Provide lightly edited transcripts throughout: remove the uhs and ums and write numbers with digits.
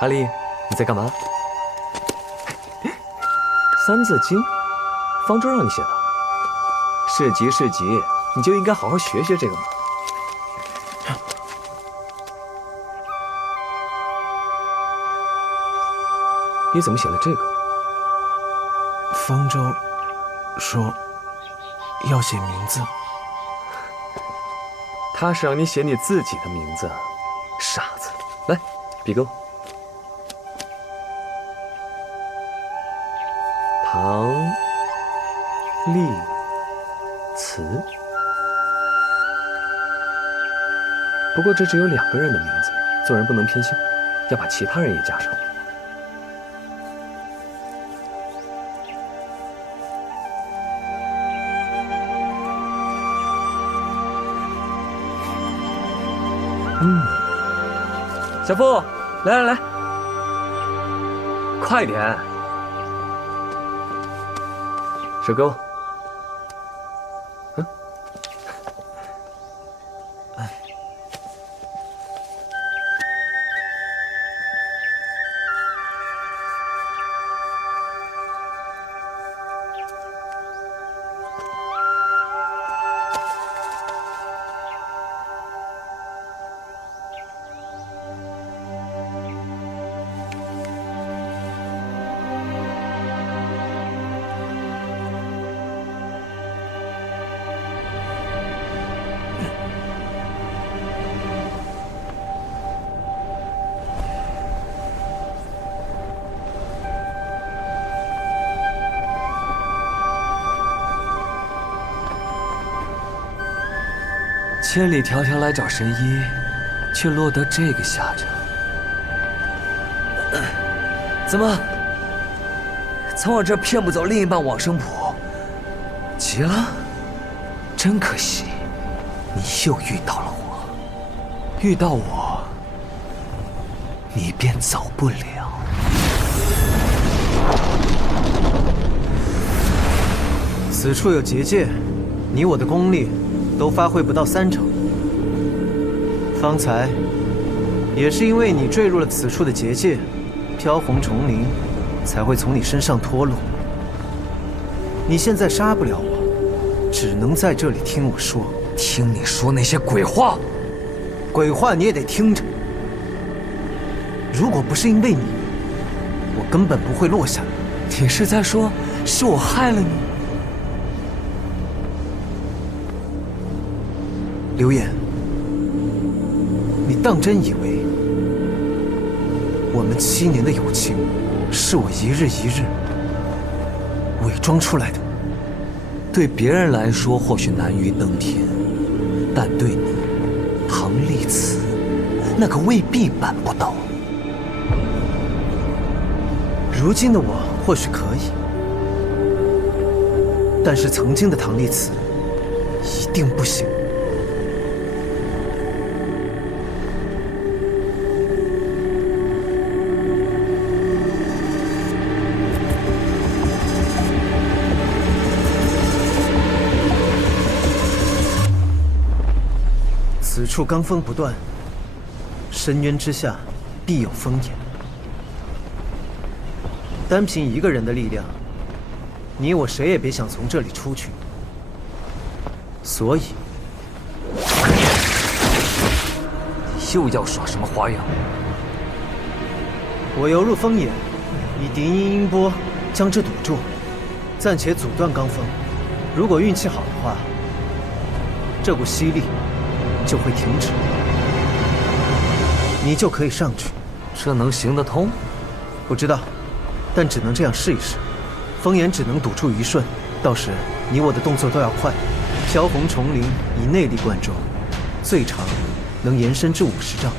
阿丽，你在干嘛？《三字经》，方舟让你写的。市集市集，你就应该好好学学这个嘛。你怎么写了这个？方舟说要写名字。他是让你写你自己的名字，傻子。来，笔给我。唐立慈。不过这只有2个人的名字，做人不能偏心，要把其他人也加上。小付，来，快点，手给我。千里迢迢来找神医，却落得这个下场。怎么，从我这骗不走另一半往生谱？急了？真可惜，你又遇到了我。遇到我，你便走不了。此处有结界，你我的功力都发挥不到30%。方才也是因为你坠入了此处的结界，飘红重灵才会从你身上脱落。你现在杀不了我，只能在这里听我说。听你说那些鬼话，鬼话你也得听着。如果不是因为你，我根本不会落下来。你是在说是我害了你？刘烨，你当真以为我们7年的友情是我一日一日伪装出来的？对别人来说或许难于登天，但对你，唐立慈，那可未必办不到。如今的我或许可以，但是曾经的唐立慈一定不行。此处罡风不断，深渊之下必有风眼。单凭一个人的力量，你我谁也别想从这里出去。所以，你又要耍什么花样？我游入风眼，以敌音音波将之堵住，暂且阻断罡风。如果运气好的话，这股吸力就会停止，你就可以上去。这能行得通？不知道，但只能这样试一试。风眼只能堵住一瞬，到时你我的动作都要快。飘红重灵以内力贯周，最长能延伸至50丈。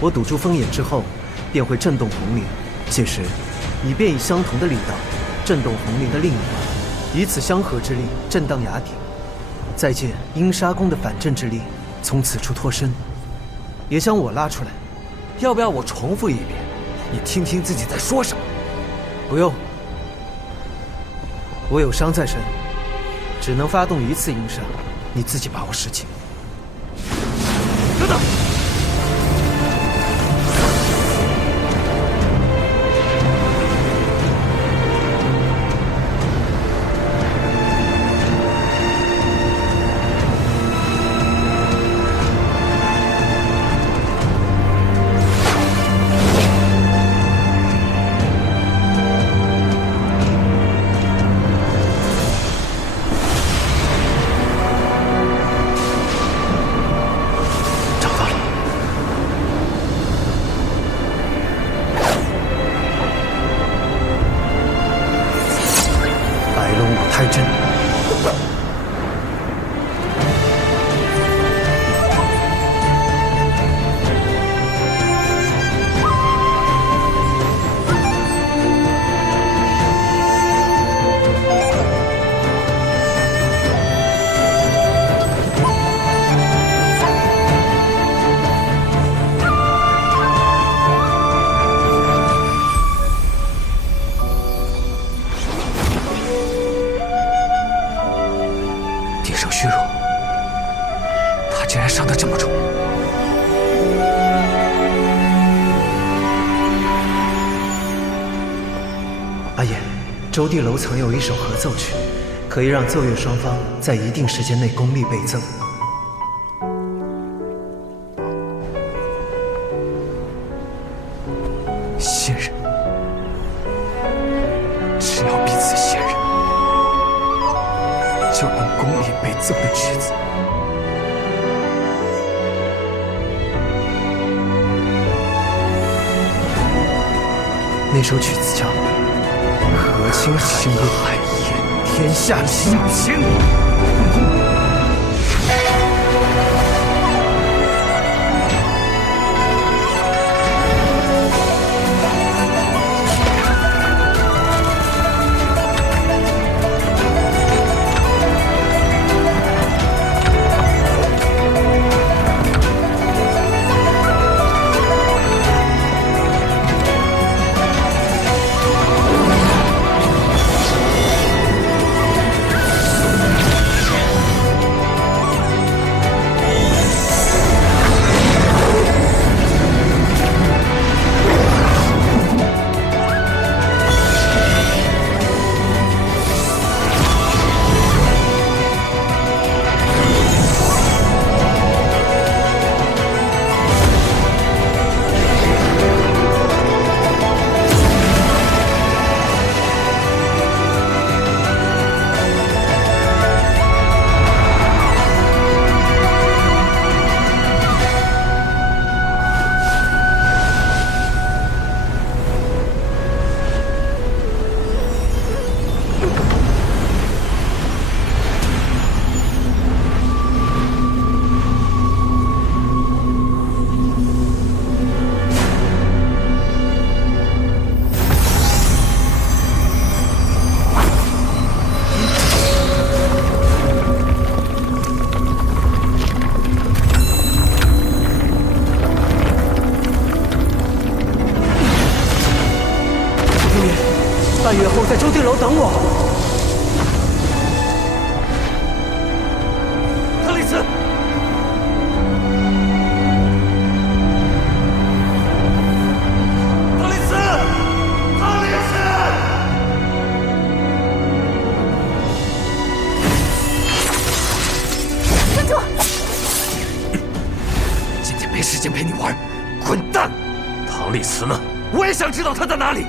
我堵住风眼之后，便会震动红灵，届时你便以相同的力道震动红灵的另一端，以此相合之力震荡崖顶，再借阴杀功的反震之力从此处脱身，也将我拉出来。要不要我重复一遍，你听听自己在说什么？不用，我有伤在身，只能发动1次阴杀，你自己把握时机。等等！白龙舞胎阵。鼎盛虚弱，他竟然伤得这么重。阿爷，周地楼曾有一首合奏曲，可以让奏乐双方在一定时间内功力倍增。信任，只要彼此信任，就能功力倍增的曲子。那首曲子叫《和亲海夜》，海夜，天下清清。半月后在周地楼等我。特里斯，特里斯，特里斯！站住！今天没时间陪你玩，滚蛋！唐丽慈呢？我也想知道他在哪里。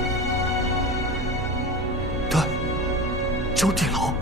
对，周地楼。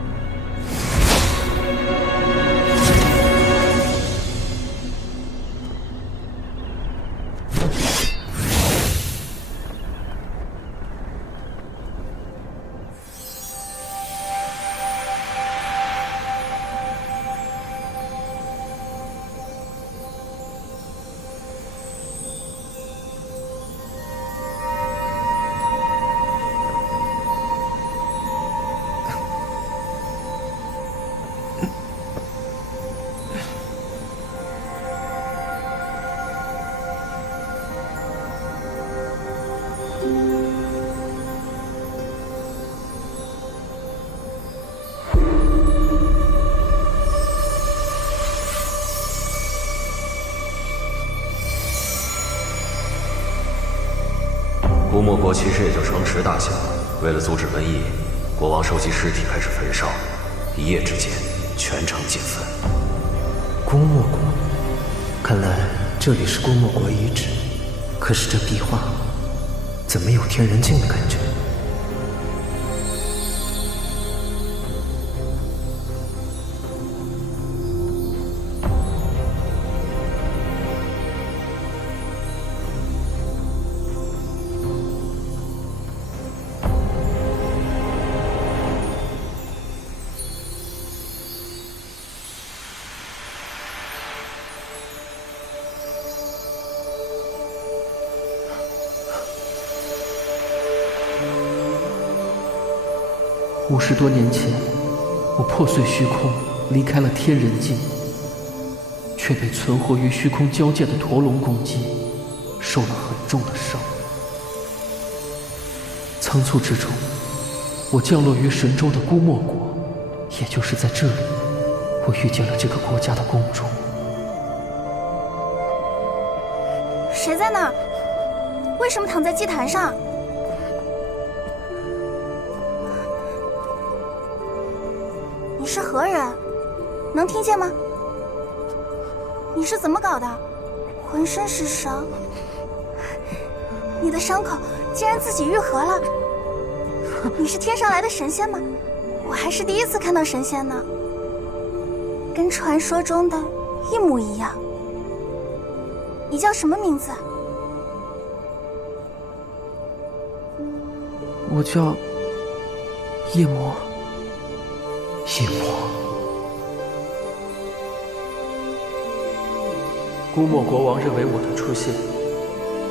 古墨国其实也就城池大小，为了阻止瘟疫，国王收集尸体开始焚烧，一夜之间全城尽焚。古墨国，看来这里是古墨国遗址。可是这壁画，怎么有天人境的感觉？ 50多年前，我破碎虚空，离开了天人境，却被存活于虚空交界的驼龙攻击，受了很重的伤。仓促之中，我降落于神州的姑墨国，也就是在这里，我遇见了这个国家的公主。谁在那儿？为什么躺在祭坛上？你是何人？能听见吗？你是怎么搞的？浑身是伤，你的伤口竟然自己愈合了。你是天上来的神仙吗？我还是第一次看到神仙呢，跟传说中的一模一样。你叫什么名字？我叫夜魔。夜魔，姑墨国王认为我的出现，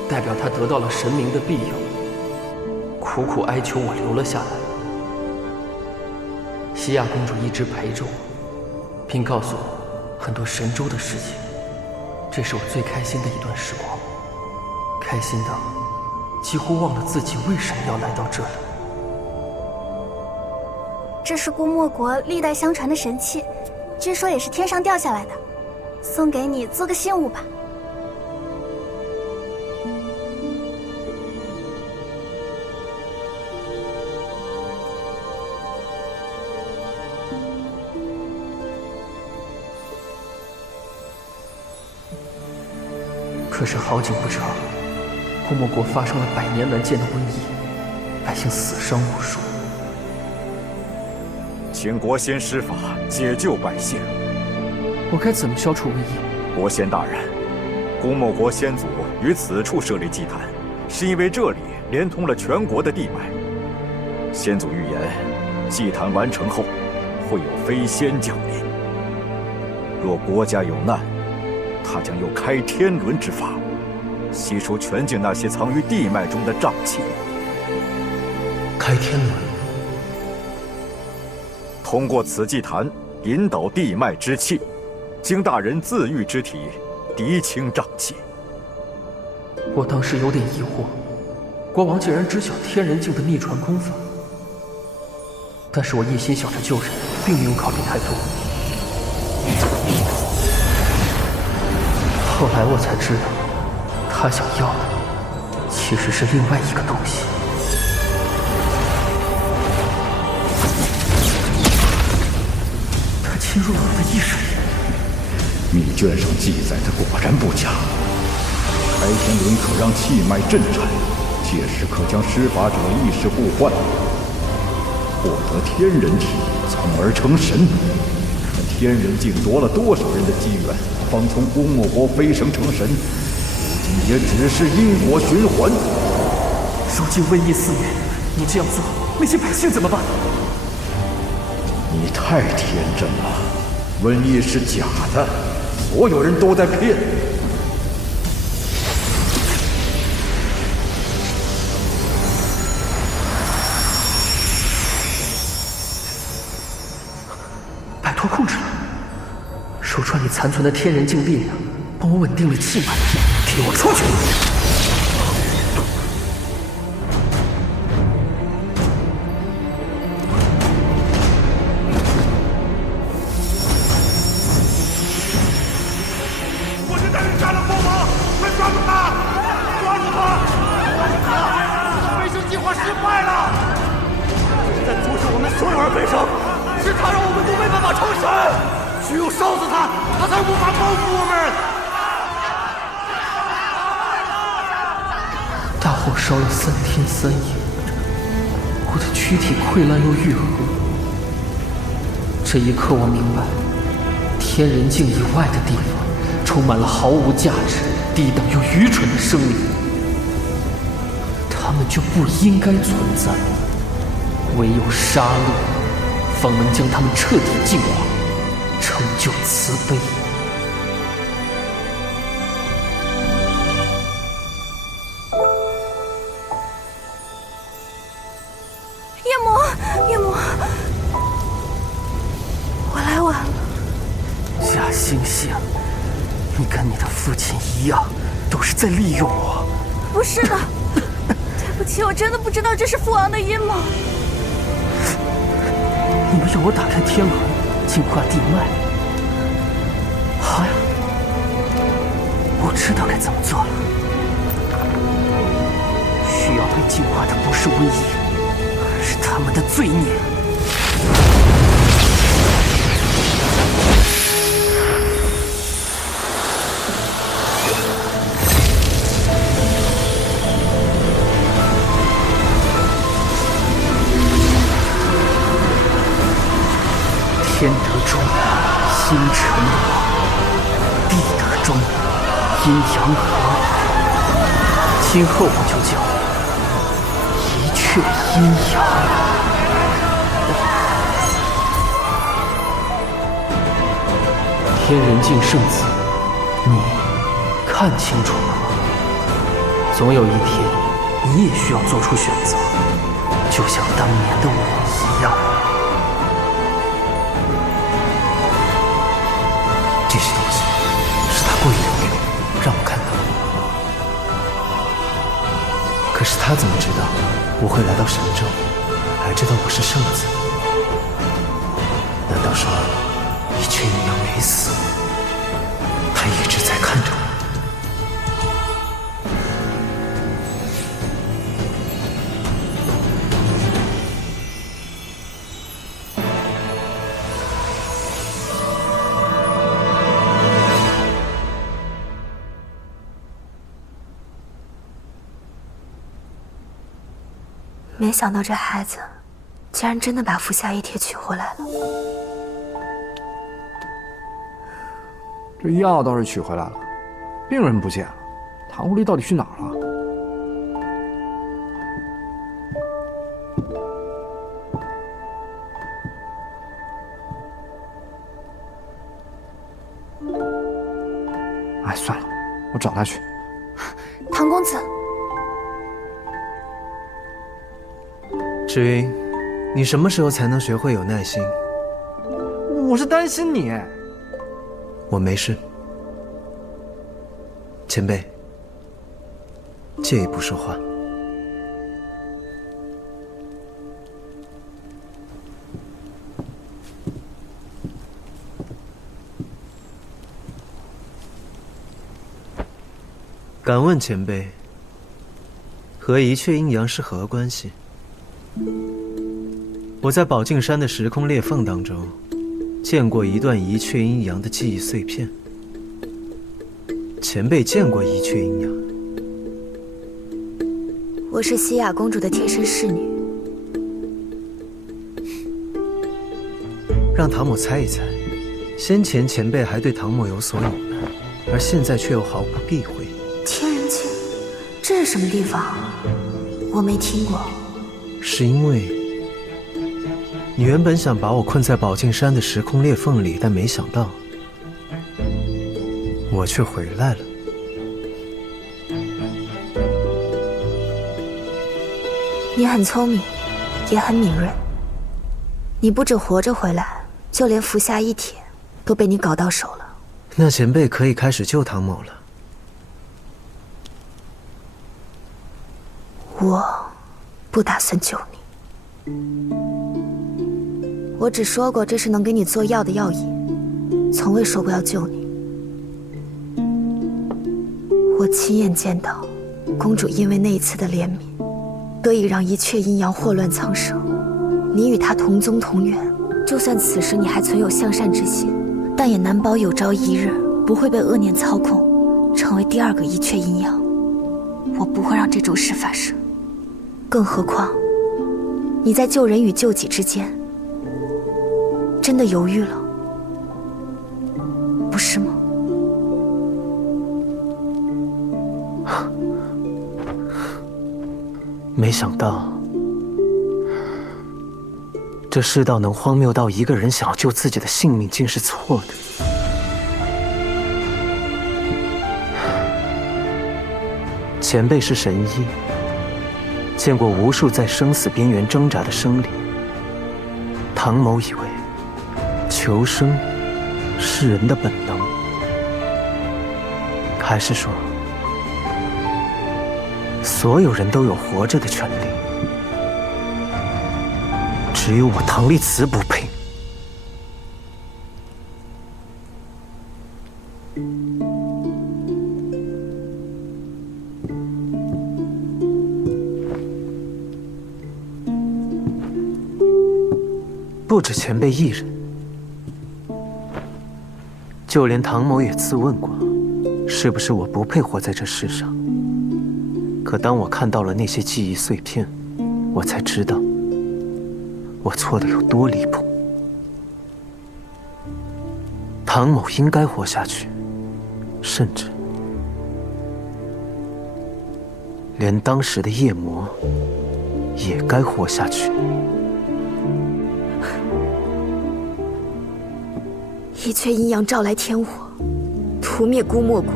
代表他得到了神明的庇佑，苦苦哀求我留了下来。西亚公主一直陪着我，并告诉我很多神州的事情。这是我最开心的一段时光，开心到几乎忘了自己为什么要来到这里。这是姑墨国历代相传的神器，据说也是天上掉下来的，送给你做个信物吧。可是好景不长，姑墨国发生了100年难见的瘟疫，百姓死伤无数。请国仙施法解救百姓。我该怎么消除瘟疫？国仙大人，姑墨国先祖于此处设立祭坛，是因为这里连通了全国的地脉。先祖预言，祭坛完成后，会有飞仙降临。若国家有难，他将用开天轮之法，吸收全境那些藏于地脉中的瘴气。开天轮，通过此祭坛引导地脉之气，经大人自愈之体，涤清瘴气。我当时有点疑惑，国王竟然知晓天人境的秘传功法。但是我一心想着救人，并没有考虑太多。后来我才知道，他想要的其实是另外一个东西。他侵入了我的意识里。密卷上记载的果然不假，开天轮可让气脉震颤，届时可将施法者意识互换，获得天人体，从而成神。可天人境夺了多少人的机缘，方从姑墨国飞升成神，如今也只是因果循环。如今瘟疫肆虐，你这样做，那些百姓怎么办？你太天真了，瘟疫是假的，所有人都在骗。摆脱控制了，手传你残存的天人境力量，帮我稳定了气脉，给我出去！我是带人杀了国王，快抓住他！抓住他！飞升计划失败了，这是在阻止我们所有人飞升，是他让我们都没办法成神，只有烧死他，他才无法报复我们。大火烧了3天3夜，我的躯体溃烂又愈合。这一刻，我明白，天人境以外的地方，充满了毫无价值、低等又愚蠢的生灵，他们就不应该存在。唯有杀戮，方能将他们彻底净化，成就慈悲。夜魔，夜魔，惊醒，你跟你的父亲一样，都是在利用我。不是的，对不起，我真的不知道这是父王的阴谋。你们让我打开天轮，净化地脉。好呀，我知道该怎么做了。需要被净化的不是瘟疫，而是他们的罪孽。天德中，星辰我；地德中，阴阳合。今后我就叫一阙阴阳。天人境圣子，你看清楚了吗？总有一天，你也需要做出选择，就像当年的我一样。这些东西是他故意留给我，让我看到。可是他怎么知道我会来到神州，还知道我是圣子？难道说一阙阴阳没死，他一直在看着我？没想到这孩子竟然真的把服下一帖取回来了。这药倒是取回来了，病人不见了，唐狐狸到底去哪儿了？哎，算了，我找他去。唐公子，志云，你什么时候才能学会有耐心？我是担心你。我没事。前辈，借一步说话。敢问前辈，和一阙阴阳是何关系？我在宝镜山的时空裂缝当中，见过一段一阙阴阳的记忆碎片。前辈见过一阙阴阳？我是西雅公主的贴身侍女。让唐某猜一猜，先前前辈还对唐某有所隐瞒，而现在却又毫不避讳。天人境，这是什么地方？我没听过。是因为你原本想把我困在宝镜山的时空裂缝里，但没想到我却回来了。你很聪明，也很敏锐。你不止活着回来，就连服下一帖都被你搞到手了。那前辈可以开始救唐某了。我不打算救你。我只说过这是能给你做药的药引，从未说过要救你。我亲眼见到公主因为那一次的怜悯，得以让一阙阴阳祸乱苍生。你与她同宗同源，就算此时你还存有向善之心，但也难保有朝一日不会被恶念操控，成为第二个一阙阴阳。我不会让这种事发生。更何况，你在救人与救己之间，真的犹豫了，不是吗？没想到，这世道能荒谬到一个人想要救自己的性命，竟是错的。前辈是神医，见过无数在生死边缘挣扎的生灵。唐某以为，求生是人的本能，还是说，所有人都有活着的权利，只有我唐离慈不配？不止前辈一人，就连唐某也自问过，是不是我不配活在这世上？可当我看到了那些记忆碎片，我才知道，我错的有多离谱。唐某应该活下去，甚至连当时的夜魔也该活下去。一阙阴阳招来天火，屠灭姑墨国，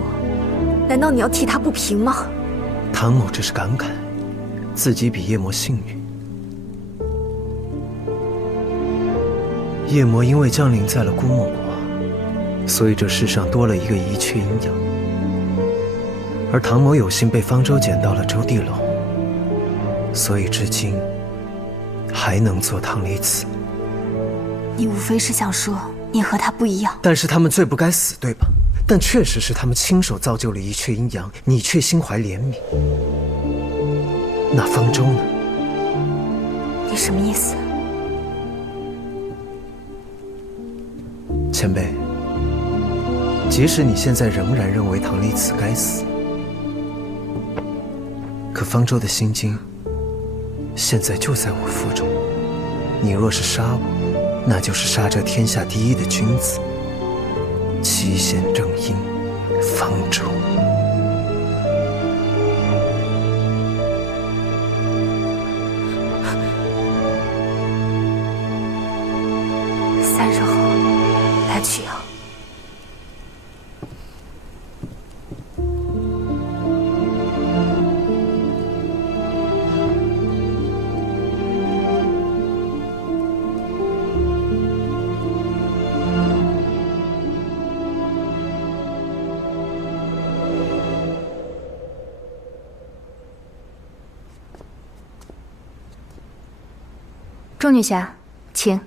难道你要替他不平吗？唐某只是感慨，自己比夜魔幸运。夜魔因为降临在了姑墨国，所以这世上多了一个一阙阴阳。而唐某有幸被方舟捡到了周地楼，所以至今还能做唐离慈。你无非是想说你和他不一样，但是他们最不该死，对吧？但确实是他们亲手造就了一阙阴阳，你却心怀怜悯。那方舟呢？你什么意思？前辈，即使你现在仍然认为唐离慈该死，可方舟的心经现在就在我腹中。你若是杀我，那就是杀这天下第一的君子。七贤正阴，方舟。3日后来取药。钟女侠，请。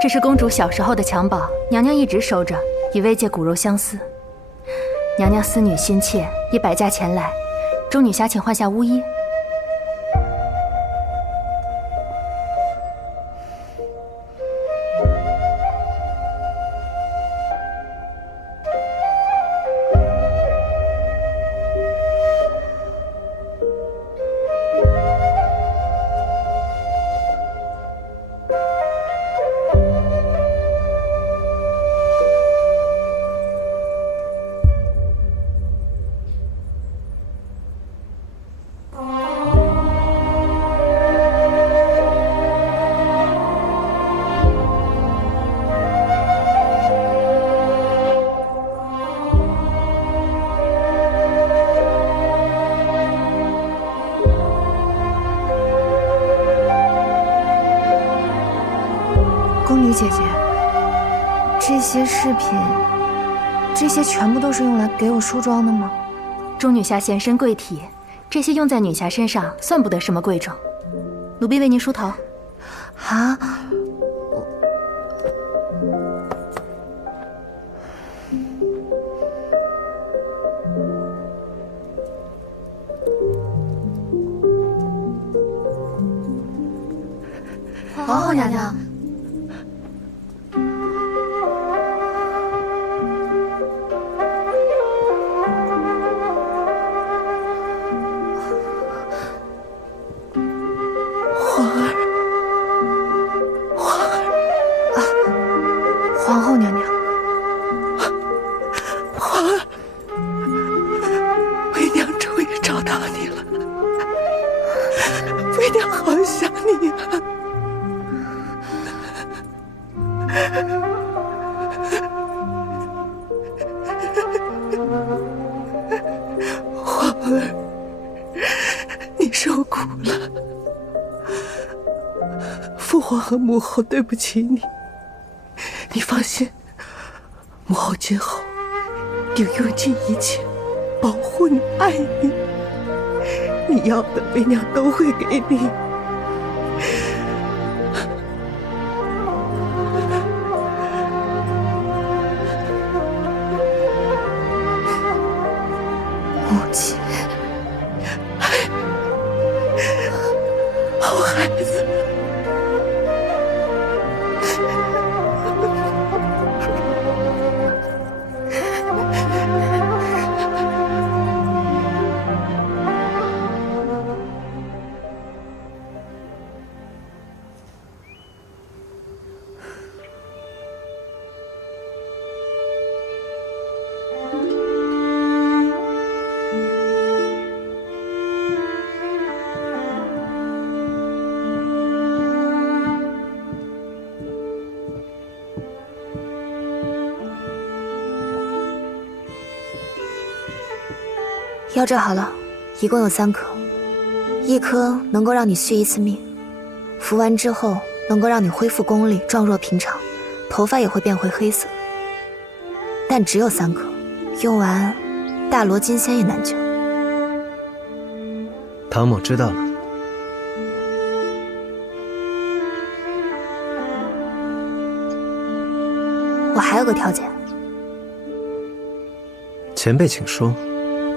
这是公主小时候的襁褓，娘娘一直收着，以慰藉骨肉相思。娘娘思女心切，已摆驾前来。钟女侠，请换下巫衣。宫女姐姐，这些饰品，这些全部都是用来给我梳妆的吗？钟女侠贤身贵体，这些用在女侠身上算不得什么贵重。奴婢为您梳头。啊？皇后娘娘。皇后娘娘，皇儿，为娘终于找到你了，为娘好想你啊！父皇和母后对不起你。你放心，母后今后定用尽一切保护你、爱你。你要的，为娘都会给你。母亲，好孩子。药治好了，一共有3颗，一颗能够让你续1次命，服完之后能够让你恢复功力，状若平常，头发也会变回黑色。但只有3颗，用完大罗金仙也难救。唐某知道了。我还有个条件。前辈请说。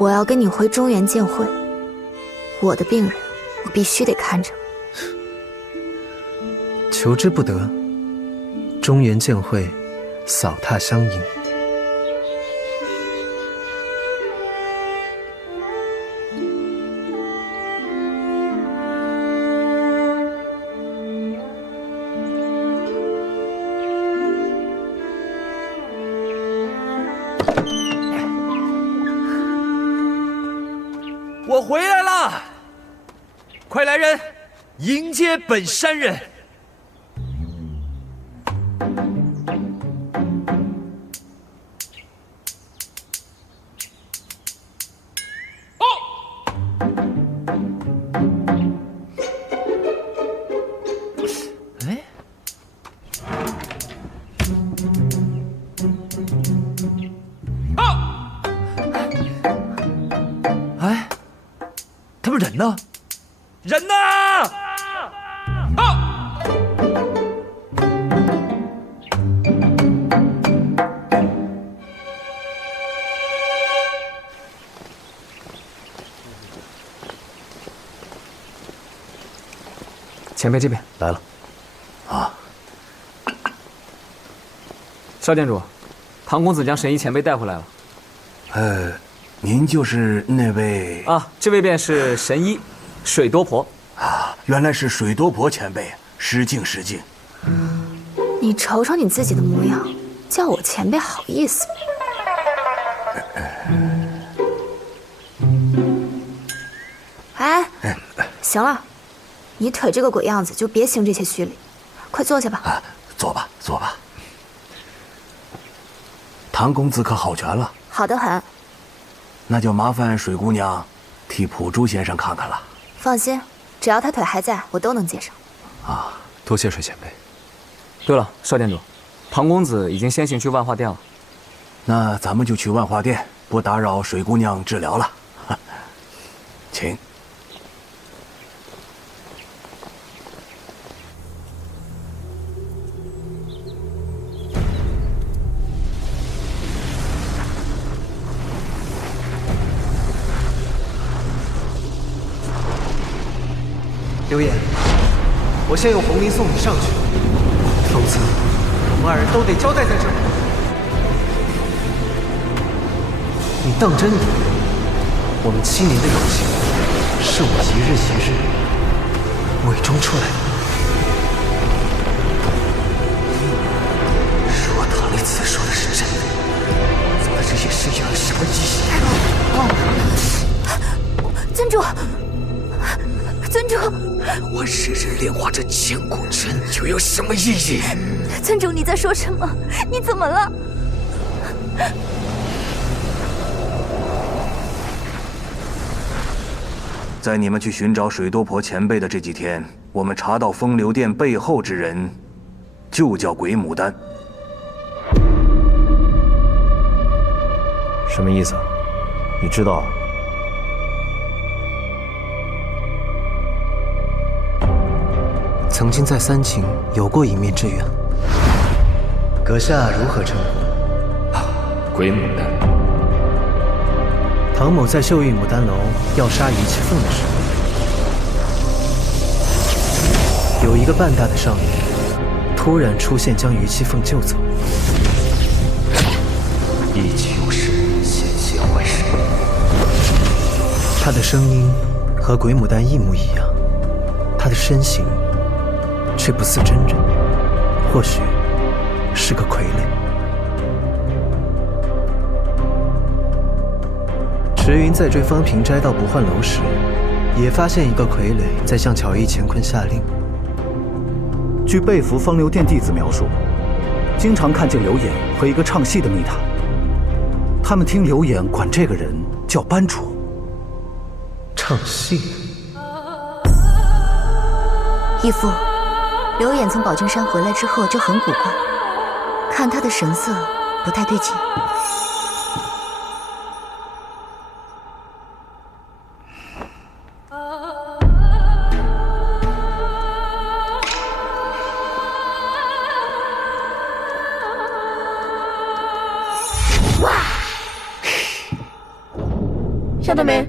我要跟你回中原见会，我的病人，我必须得看着。求之不得。中原见会，扫榻相迎。我回来了，快来人，迎接本山人。人呢？人呢？啊！前辈这边来了。啊！少店主，唐公子将神医前辈带回来了。您就是那位啊？这位便是神医水多婆啊，原来是水多婆前辈，失敬失敬。你瞅瞅你自己的模样，叫我前辈好意思？哎，行了，你腿这个鬼样子就别行这些虚礼，快坐下吧。啊，坐吧，坐吧。唐公子可好全了？好得很。那就麻烦水姑娘替普珠先生看看了。放心，只要他腿还在，我都能接上。啊，多谢水前辈。对了，少店主，唐公子已经先行去万花殿了。那咱们就去万花殿，不打扰水姑娘治疗了。请。刘烨，我先用红绫送你上去，否则我们2人都得交代在这里。你当真以为我们7年的友情是我一日一日伪装出来的？如果唐丽子说的是真的，做的这些事又有什么意义？尊主。尊主，我日日炼化这千古针，又有什么意义？尊主，你在说什么？你怎么了？在你们去寻找水多婆前辈的这几天，我我们查到风流殿背后之人，就叫鬼牡丹。什么意思？你知道？曾经在三秦有过一面之缘，阁下如何称呼？鬼牡丹。唐某在秀玉牡丹楼要杀于其凤的时候，有一个半大的少年突然出现，将于其凤救走。一就是险些坏事。他的声音和鬼牡丹一模一样，他的身形却不似真人，或许是个傀儡。池云在追方平斋到不换楼时，也发现一个傀儡在向乔义乾坤下令。据被俘风流殿弟子描述，经常看见柳眼和一个唱戏的密谈。他们听柳眼管这个人叫班主。唱戏？义父，柳眼从宝君山回来之后就很古怪，看他的神色不太对劲。笑到没？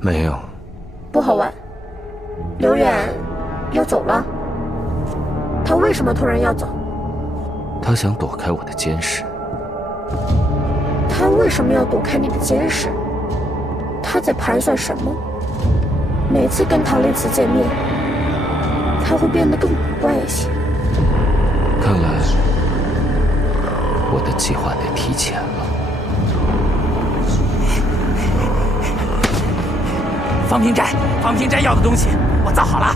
没有。不好玩。柳远要走了。他为什么突然要走？他想躲开我的监视。他为什么要躲开你的监视？他在盘算什么？每次跟唐丽慈见面，他会变得更古怪一些。看来我的计划得提前了。方平斋要的东西我造好了。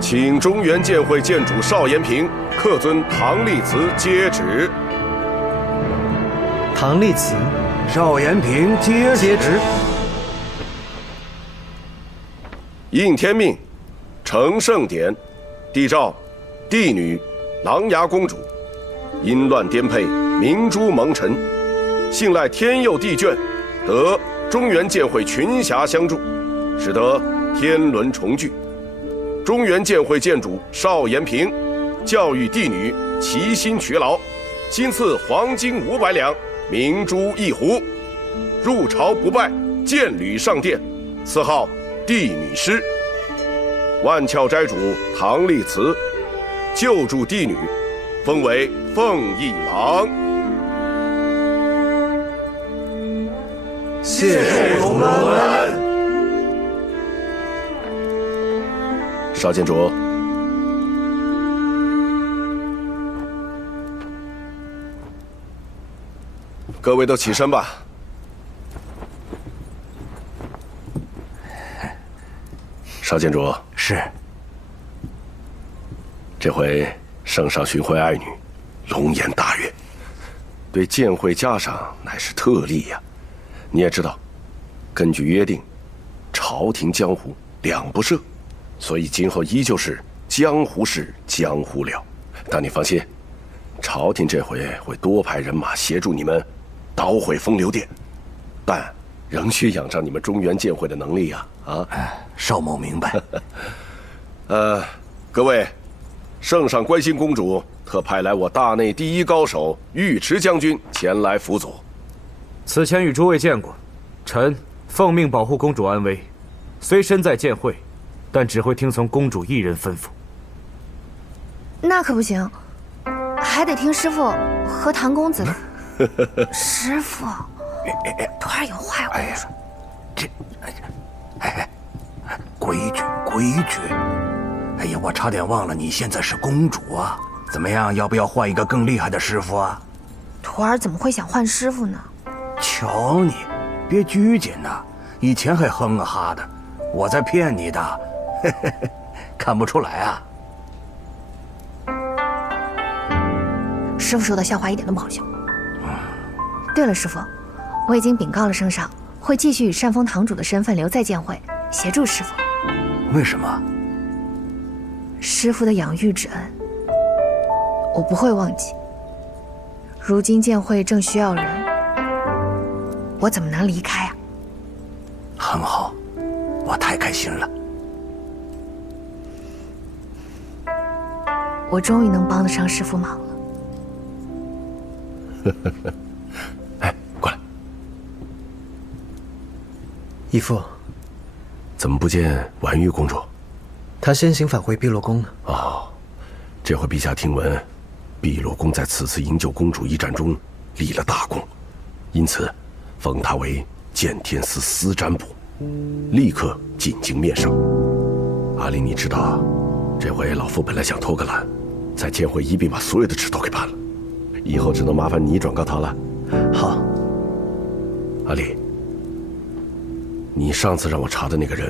请中原剑会剑主邵延平、客尊唐丽慈接旨。唐丽慈、邵延平接旨。应天命，承圣典，帝诏：帝女琅琊公主，因乱颠沛，明珠蒙尘，幸赖天佑帝眷，得中原剑会群侠相助，使得天伦重聚。中原剑会剑主邵延平教育帝女齐心劬劳，今赐黄金500两，明珠1壶，入朝不拜，剑履上殿，赐号帝女师。万窍斋主唐丽慈救助帝女，封为凤翼郎。谢受龙恩。邵建卓，各位都起身吧。邵建卓，是。这回圣上寻回爱女，龙颜大悦，对剑会嘉赏乃是特例呀。你也知道，根据约定，朝廷江湖两不赦。所以今后依旧是江湖事江湖了，但你放心，朝廷这回会多派人马协助你们捣毁风流殿，但仍需仰仗你们中原剑会的能力呀！少某明白。各位，圣上关心公主，特派来我大内第一高手尉迟将军前来辅佐。此前与诸位见过，臣奉命保护公主安危，虽身在剑会，但只会听从公主一人吩咐。那可不行，还得听师傅和唐公子的。师傅，徒儿有话要跟你说。规矩，规矩。哎呀，我差点忘了，你现在是公主啊！怎么样，要不要换一个更厉害的师傅啊？徒儿怎么会想换师傅呢？瞧你，别拘谨呐！以前还哼啊哈的，我在骗你的，看不出来啊？师傅说的笑话一点都不好笑。对了，师傅，我已经禀告了圣上，会继续以善丰堂主的身份留在剑会，协助师傅。为什么？师傅的养育之恩，我不会忘记。如今剑会正需要人，我怎么能离开啊？很好，我太开心了。我终于能帮得上师傅忙了。哎，过来。义父，怎么不见婉玉公主？她先行返回碧落宫呢。哦，这回陛下听闻，碧落宫在此次营救公主一战中立了大功，因此封她为剑天司司占卜，立刻进京面圣。阿离，你知道，这回老夫本来想偷个懒，在剑会一并把所有的事都给办了，以后只能麻烦你转告他了。好。阿离，你上次让我查的那个人，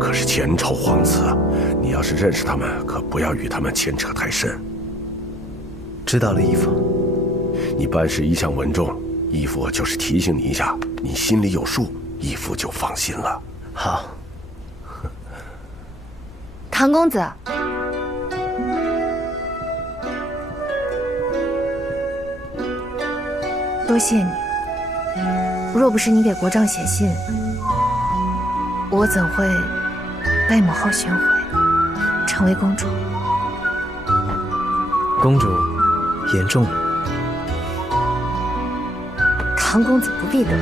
可是前朝皇子啊！你要是认识他们，可不要与他们牵扯太深。知道了，义父。你办事一向稳重，义父就是提醒你一下，你心里有数，义父就放心了。好。唐公子，多谢你。若不是你给国丈写信，我怎会被母后寻回，成为公主？公主言重了。唐公子不必得意。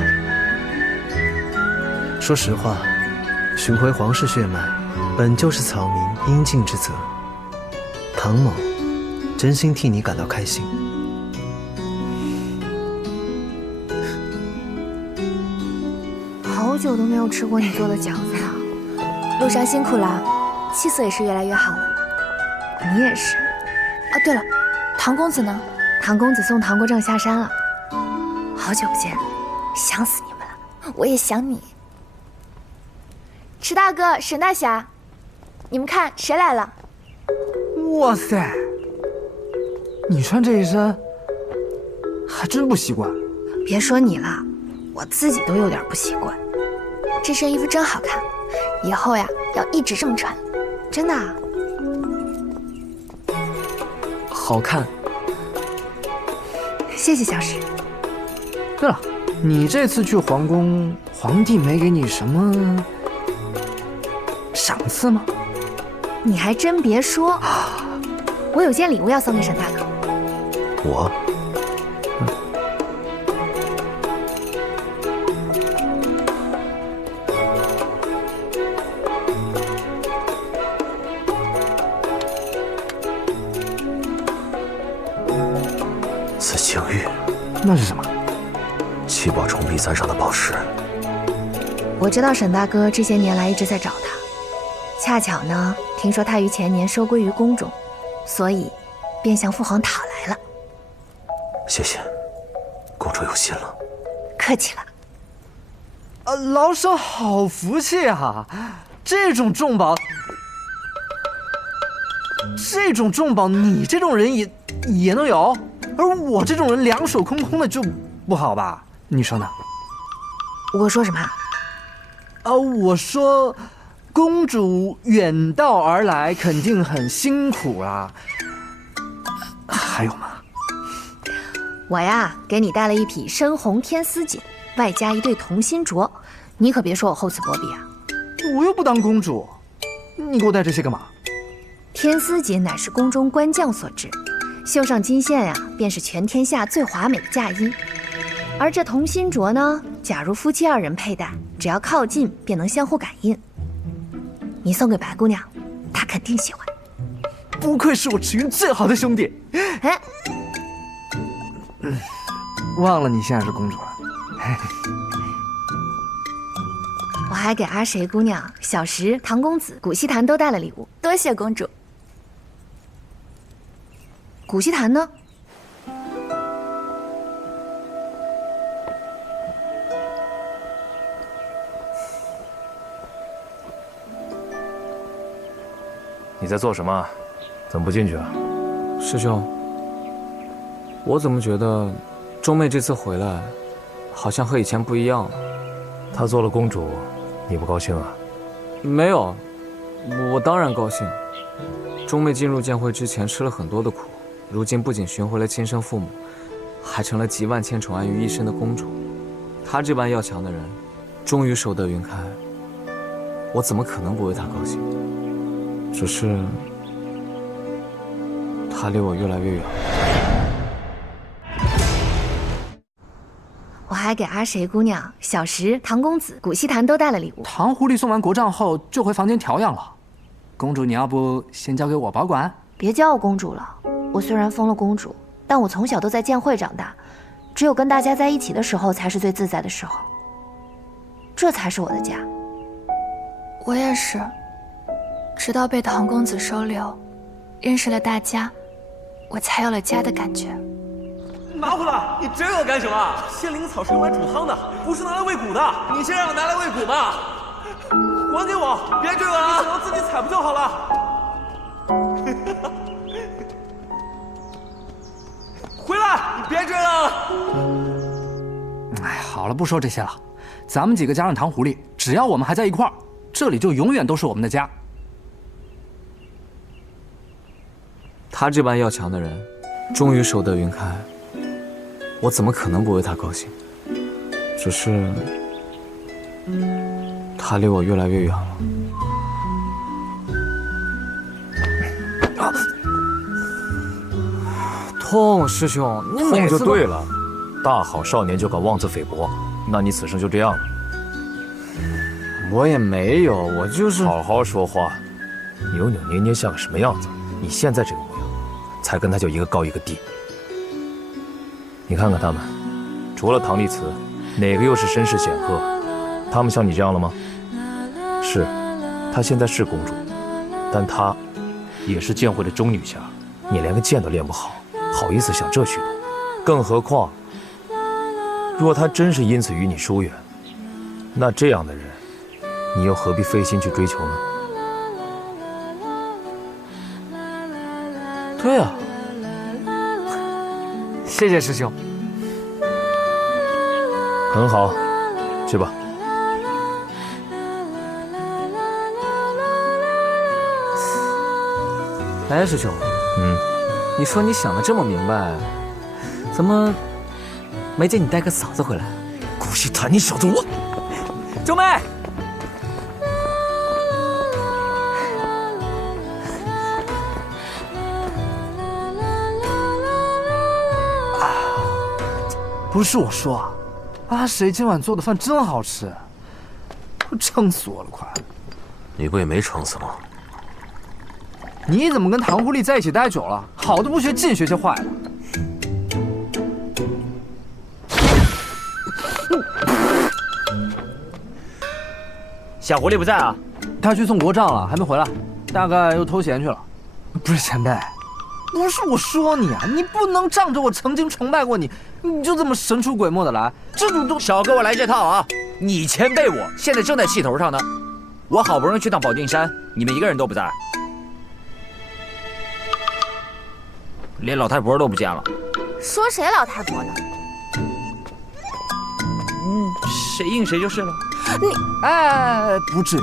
说实话，寻回皇室血脉，本就是草民应尽之责。唐某真心替你感到开心。好久都没有吃过你做的饺子了，路上辛苦了，气色也是越来越好了。你也是。啊，对了，唐公子呢？唐公子送唐国正下山了。好久不见，想死你们了。我也想你。池大哥、沈大侠，你们看谁来了？哇塞，你穿这一身还真不习惯。别说你了，我自己都有点不习惯。这身衣服真好看，以后呀要一直这么穿。真的啊？好看。谢谢小史。对了，你这次去皇宫，皇帝没给你什么赏赐吗？你还真别说，我有件礼物要送给沈大哥。我？紫青玉。那是什么？七宝重璧簪上的宝石。我知道沈大哥这些年来一直在找他，恰巧呢，听说他于前年收归于宫中，所以便向父皇讨来了。谢谢，公主有心了。客气了。老沈好福气啊！这种重宝，你这种人也能有，而我这种人两手空空的就不好吧？你说呢？我说什么？我说，公主远道而来，肯定很辛苦啊。还有吗？我呀，给你带了一匹深红天丝锦，外加一对同心镯，你可别说我厚此薄彼啊！我又不当公主，你给我戴这些干嘛？天丝锦乃是宫中官将所制，绣上金线呀，便是全天下最华美的嫁衣。而这同心镯呢，假如夫妻二人佩戴，只要靠近便能相互感应。你送给白姑娘，她肯定喜欢。不愧是我池云最好的兄弟。哎，忘了你现在是公主了。我还给阿谁姑娘、小石、唐公子、古希檀都带了礼物，多谢公主。古希檀呢？你在做什么？怎么不进去啊？师兄，我怎么觉得钟妹这次回来，好像和以前不一样了？她做了公主，你不高兴啊？没有，我当然高兴。钟妹进入剑会之前吃了很多的苦，如今不仅寻回了亲生父母，还成了集万千宠爱于一身的公主。她这般要强的人，终于守得云开，我怎么可能不为她高兴？只是她离我越来越远了。我还给阿谁姑娘、小石、唐公子、古希檀都带了礼物。唐狐狸送完国账后就回房间调养了。公主，你要不先交给我保管？别叫我公主了，我虽然封了公主，但我从小都在剑会长大，只有跟大家在一起的时候才是最自在的时候。这才是我的家。我也是，直到被唐公子收留，认识了大家，我才有了家的感觉。拿回来！你追我干什么？仙灵草是用来煮汤的，不是拿来喂蛊的。你先让我拿来喂蛊吧。还给我！别追我啊！你想要自己采不就好了？回来！你别追了！哎，好了，不说这些了。咱们几个加上糖狐狸，只要我们还在一块儿，这里就永远都是我们的家。他这般要强的人，终于守得云开，我怎么可能不为他高兴？只是他离我越来越远了。痛，师兄，你每次痛就对了。大好少年就敢妄自菲薄，那你此生就这样了。我也没有，我就是好好说话，扭扭捏捏像个什么样子？你现在这个模样，才跟他就一个高一个低。你看看他们，除了唐丽慈，哪个又是身世显赫？他们像你这样了吗？是，她现在是公主，但她也是剑会的中女侠。你连个剑都练不好，好意思想这许多？更何况，若她真是因此与你疏远，那这样的人，你又何必费心去追求呢？对啊，谢谢师兄。很好，去吧。哎，师兄，你说你想的这么明白，怎么没见你带个嫂子回来？古希檀，你小子我！九妹，不是我说啊，阿谁今晚做的饭真好吃，撑死我了，快！你不也没撑死吗？你怎么跟唐狐狸在一起待久了，好的不学尽学些坏的？小狐狸不在啊？他去送国账了，还没回来，大概又偷闲去了。不是前辈，不是我说你啊，你不能仗着我曾经崇拜过你，你就这么神出鬼没的来，这种都少跟我来这套啊！你前辈我现在正在气头上呢，我好不容易去趟保定山，你们一个人都不在。连老太婆都不见了。说谁老太婆呢？谁应谁就是了。你哎，不至于。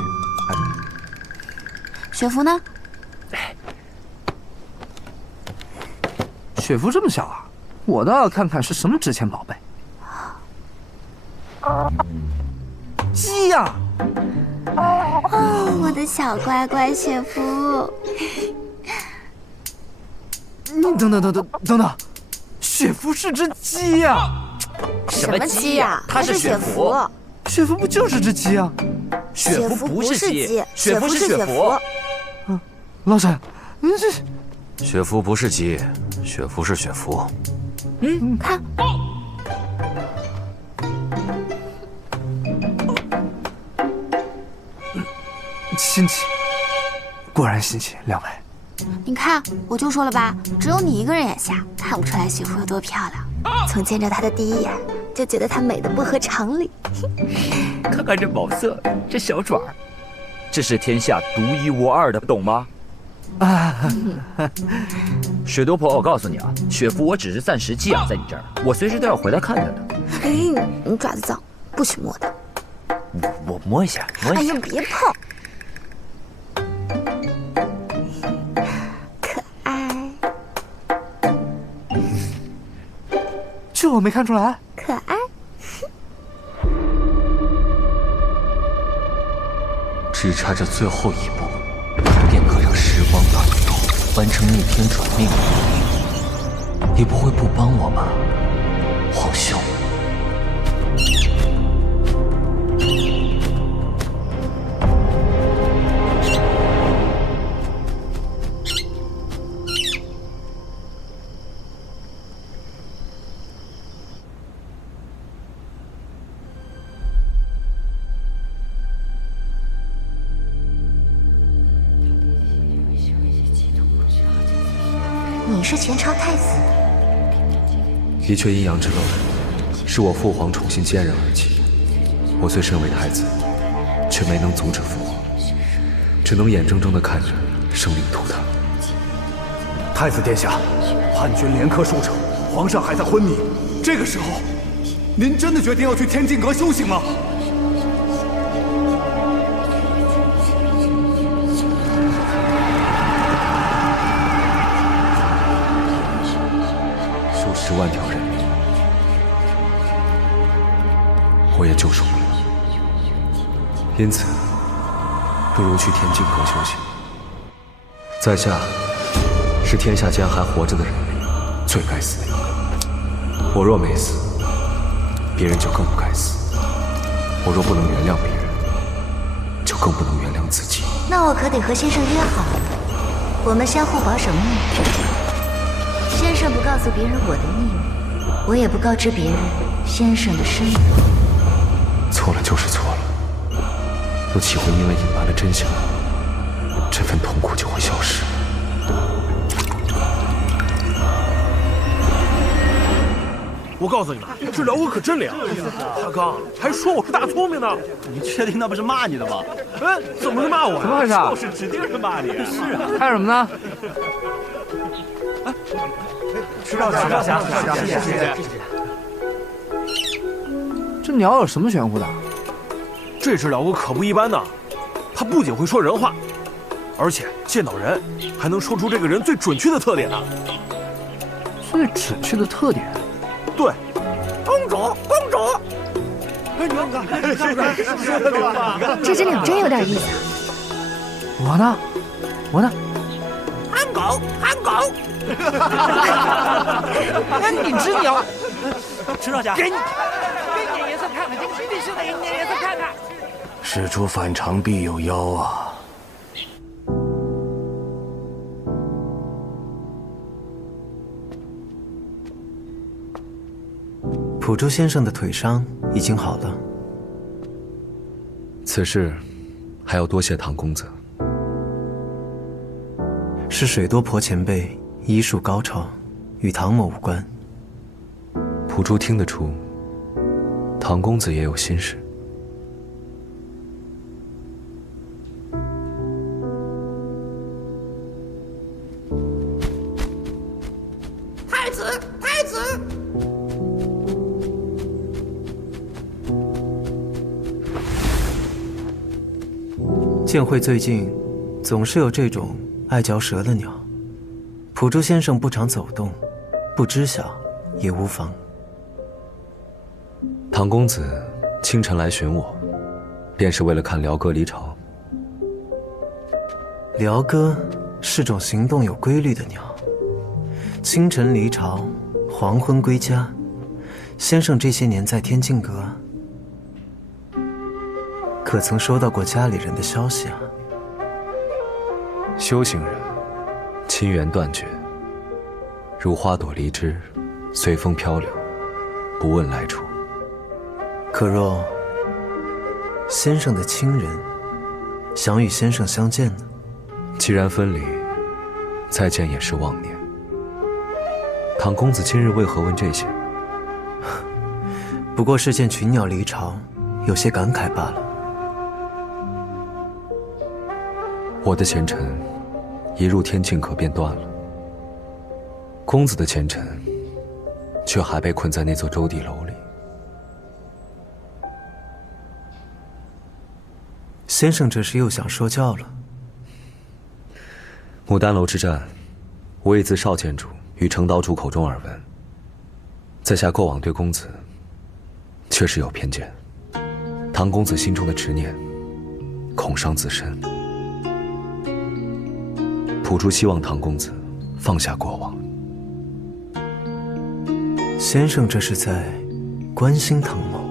雪芙呢？雪芙这么小啊，我倒要看看是什么值钱宝贝。鸡呀！哦，我的小乖乖雪芙。等等，雪芙是只鸡呀！什么鸡呀？它是雪芙。雪芙不就是只鸡啊？雪芙不是鸡，雪芙是雪芙。老沈，你这……雪芙不是鸡，雪芙是雪芙。看。新奇，果然新奇，两位。你看，我就说了吧，只有你一个人眼瞎，看不出来雪芙有多漂亮。从见着她的第一眼，就觉得她美得不合常理。看看这毛色，这小爪，这是天下独一无二的，懂吗？水多婆，我告诉你啊，雪芙我只是暂时寄养在你这儿，我随时都要回来看她的。你爪子脏，不许摸它。我摸一下，摸一下。哎呀，别碰。这我没看出来，可爱。只差这最后一步，便可让时光倒流，完成逆天转命的能力。你不会不帮我吧，皇兄？你是前朝太子，的确阴阳之乱是我父皇宠信奸人而起，我虽身为太子，却没能阻止父皇，只能眼睁睁地看着生灵涂炭。太子殿下，叛军连克数城，皇上还在昏迷，这个时候，您真的决定要去天境阁修行吗？10万条人命，我也救赎不了，因此不如去天境阁修行。在下是天下间还活着的人类最该死的一个，我若没死，别人就更不该死；我若不能原谅别人，就更不能原谅自己。那我可得和先生约好，我们相互保守秘密。先生不告诉别人我的秘密，我也不告知别人先生的身份。错了就是错了，又岂会因为隐瞒了真相，这份痛苦就会消失？我告诉你们，这辽哥可真凉。他刚还说我是大聪明呢。你确定那不是骂你的吗？哎，怎么是骂我呀？怎么回事？就是指定是骂你。是啊。看什么呢？石少侠，谢谢。这鸟有什么玄乎的？这只辽哥可不一般呢，他不仅会说人话，而且见到人还能说出这个人最准确的特点呢。最准确的特点？对，公主。这只鸟真有点意思。我呢？憨狗。哎，你只鸟，石少侠，给你点颜色看看，这必须得点颜色看看。事出反常必有妖啊！普珠先生的腿伤已经好了，此事还要多谢唐公子。是水多婆前辈医术高超，与唐某无关。普珠听得出，唐公子也有心事。太子。剑会最近总是有这种爱嚼舌的鸟，普珠先生不常走动，不知晓也无妨。唐公子清晨来寻我，便是为了看辽哥离巢。辽哥是种行动有规律的鸟，清晨离巢，黄昏归家。先生这些年在天境阁，可曾收到过家里人的消息啊？修行人，亲缘断绝，如花朵离枝，随风飘流，不问来处。可若先生的亲人想与先生相见呢？既然分离，再见也是妄念。唐公子今日为何问这些？不过是见群鸟离巢，有些感慨罢了。我的前尘一入天境阁便断了，公子的前尘却还被困在那座周地楼里。先生这是又想说教了。牡丹楼之战，我已自少监主与程岛主口中耳闻，在下过往对公子确实有偏见。唐公子心中的执念，恐伤自身。普珠希望唐公子放下过往。先生这是在关心唐某。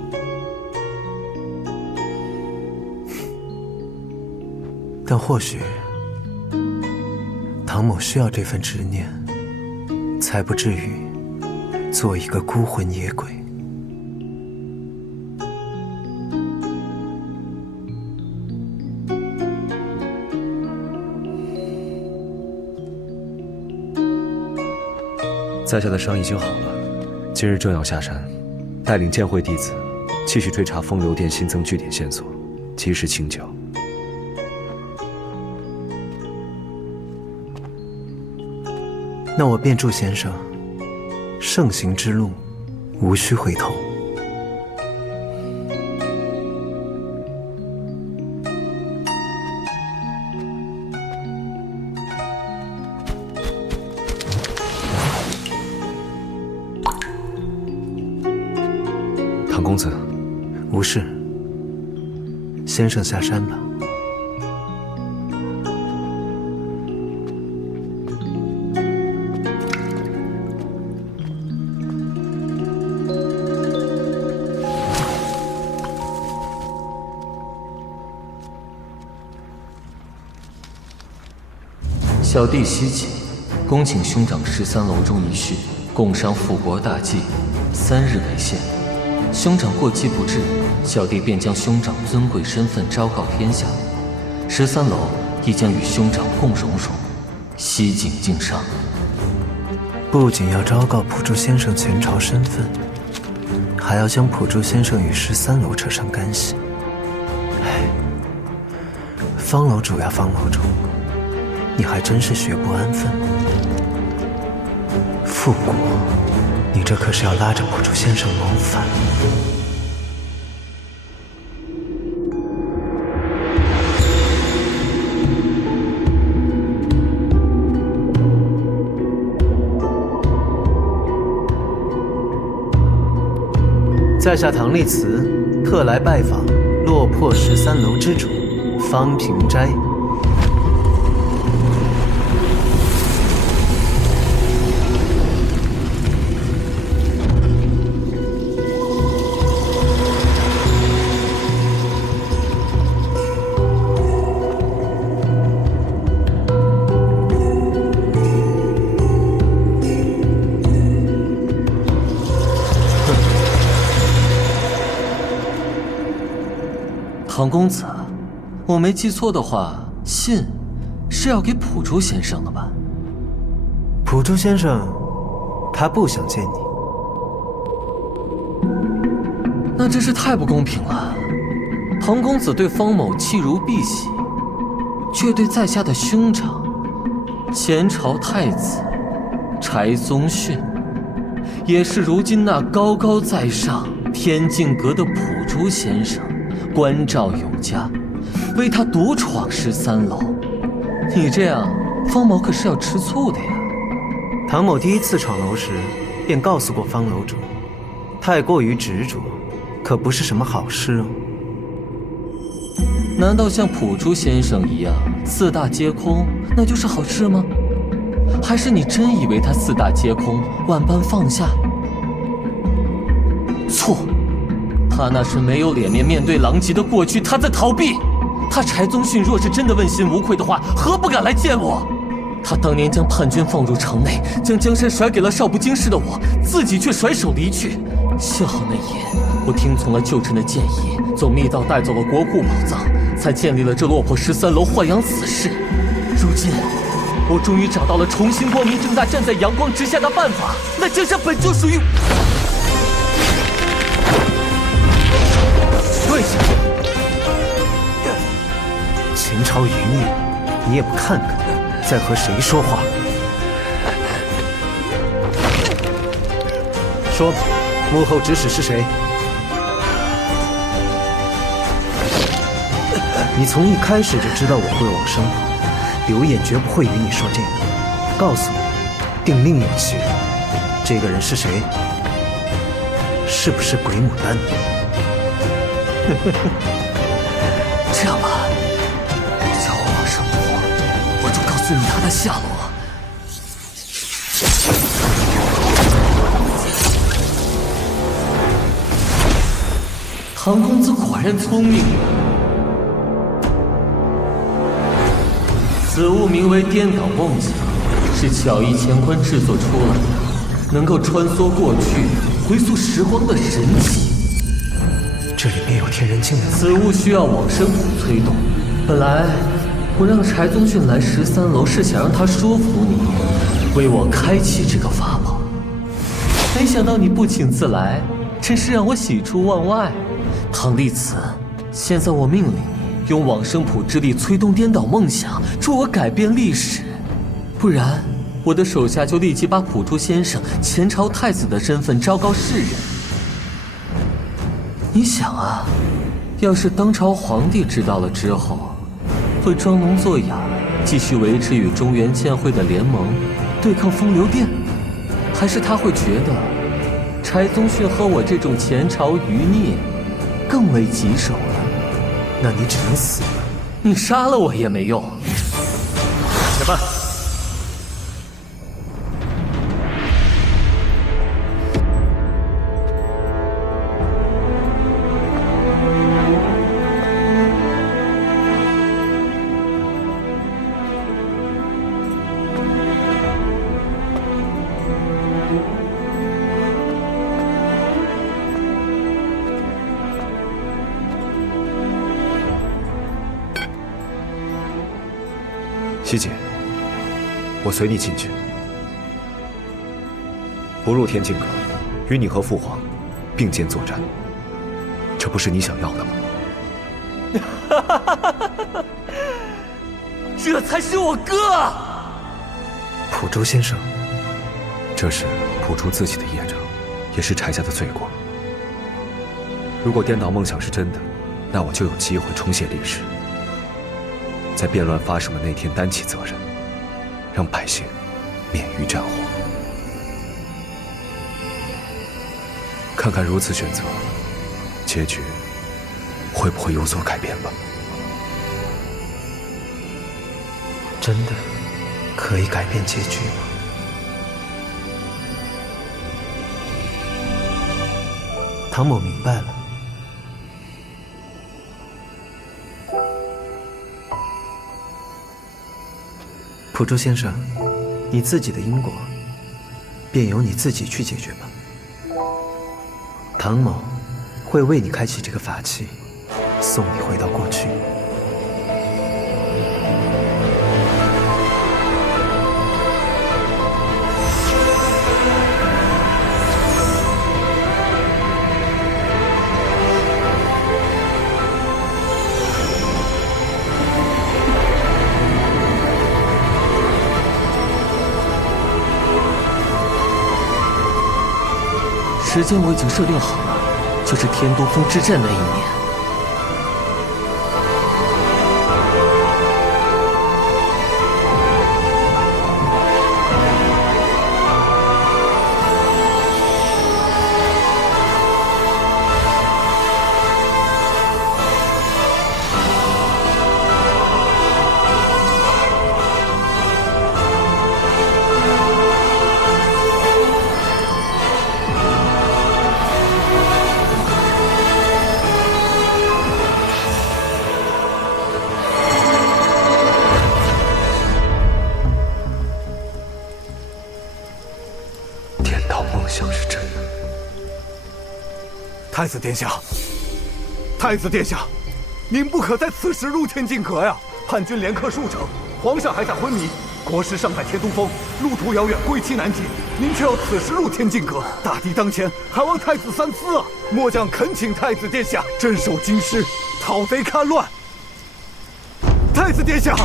但或许唐某需要这份执念，才不至于做一个孤魂野鬼。在下的伤已经好了，今日正要下山，带领剑会弟子继续追查风流殿新增据点线索，及时清剿。那我便祝先生盛行之路无需回头。唐公子，无事，先生下山吧。小弟西景，恭请兄长13楼中一叙，共商复国大计，3日为限。兄长过期不至，小弟便将兄长尊贵身份昭告天下。13楼亦将与兄长共荣荣，西景敬上。不仅要昭告普珠先生前朝身份，还要将普珠先生与13楼扯上干系。唉，方楼主呀，方楼主，你还真是学不安分。复国，你这可是要拉着普珠先生谋反。在下唐立慈，特来拜访落魄13楼之主方平斋。唐公子，我没记错的话，信是要给普珠先生的吧？普珠先生，他不想见你。那真是太不公平了。唐公子对方某弃如敝屣，却对在下的兄长前朝太子柴宗训，也是如今那高高在上天境阁的普珠先生关照有加，为他独闯13楼。你这样，方某可是要吃醋的呀。唐某第一次闯楼时，便告诉过方楼主，太过于执着，可不是什么好事哦。难道像朴珠先生一样四大皆空，那就是好事吗？还是你真以为他四大皆空，万般放下？错，他那是没有脸面对狼藉的过去，他在逃避。他柴宗训若是真的问心无愧的话，何不敢来见我？他当年将叛军放入城内，将江山甩给了少不经事的我，自己却甩手离去。幸好那夜，我听从了旧臣的建议，走密道带走了国库宝藏，才建立了这落魄13楼豢养此事。如今，我终于找到了重新光明正大站在阳光之下的办法。那江山本就属于……跪下！前朝余孽，你也不看看，在和谁说话？说吧，幕后指使是谁？你从一开始就知道我会往生谱，刘琰绝不会与你说这个。告诉你，定另有其人。这个人是谁？是不是鬼牡丹？这样吧，叫我往生谱，我就告诉你他的下落。唐公子果然聪明。此物名为颠倒梦想，是巧艺乾坤制作出来的，能够穿梭过去、回溯时光的神器。这里面有天人境的。此物需要往生谱催动。本来我让柴宗训来13楼，是想让他说服你，为我开启这个法宝。没想到你不请自来，真是让我喜出望外。唐立慈，现在我命令你用往生谱之力催动颠倒梦想，助我改变历史。不然，我的手下就立即把朴珠先生前朝太子的身份昭告世人。你想啊，要是当朝皇帝知道了之后，会装聋作哑，继续维持与中原剑会的联盟，对抗风流殿，还是他会觉得柴宗训和我这种前朝余孽更为棘手了？那你只能死了。你杀了我也没用。且慢。西姐，我随你进去，不入天境阁，与你和父皇并肩作战，这不是你想要的吗？这才是我哥！朴州先生，这是朴珠自己的业障，也是柴家的罪过。如果颠倒梦想是真的，那我就有机会重写历史。在变乱发生的那天担起责任，让百姓免于战火。看看如此选择，结局会不会有所改变吧？真的可以改变结局吗？唐某明白了。朴州先生，你自己的因果，便由你自己去解决吧。唐某会为你开启这个法器，送你回到过去。时间我已经设定好了，就是天都峰之战那一年。太子殿下，太子殿下，您不可在此时入天境阁呀！叛军连克数城，皇上还在昏迷，国师尚在天都峰，路途遥远，归期难及。您却要此时入天境阁，大敌当前，还望太子三思啊！末将恳请太子殿下镇守京师，讨贼看乱。太子殿下。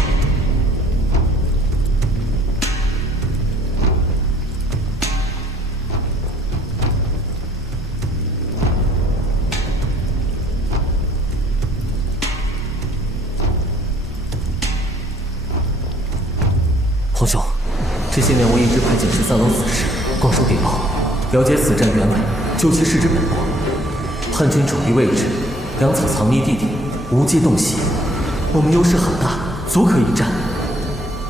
皇兄，这些年我一直派遣13郎死士广收谍报，了解此战原委，究其事之本末。叛军主力位置，粮草藏匿地点，无迹洞悉。我们优势很大，足可一战。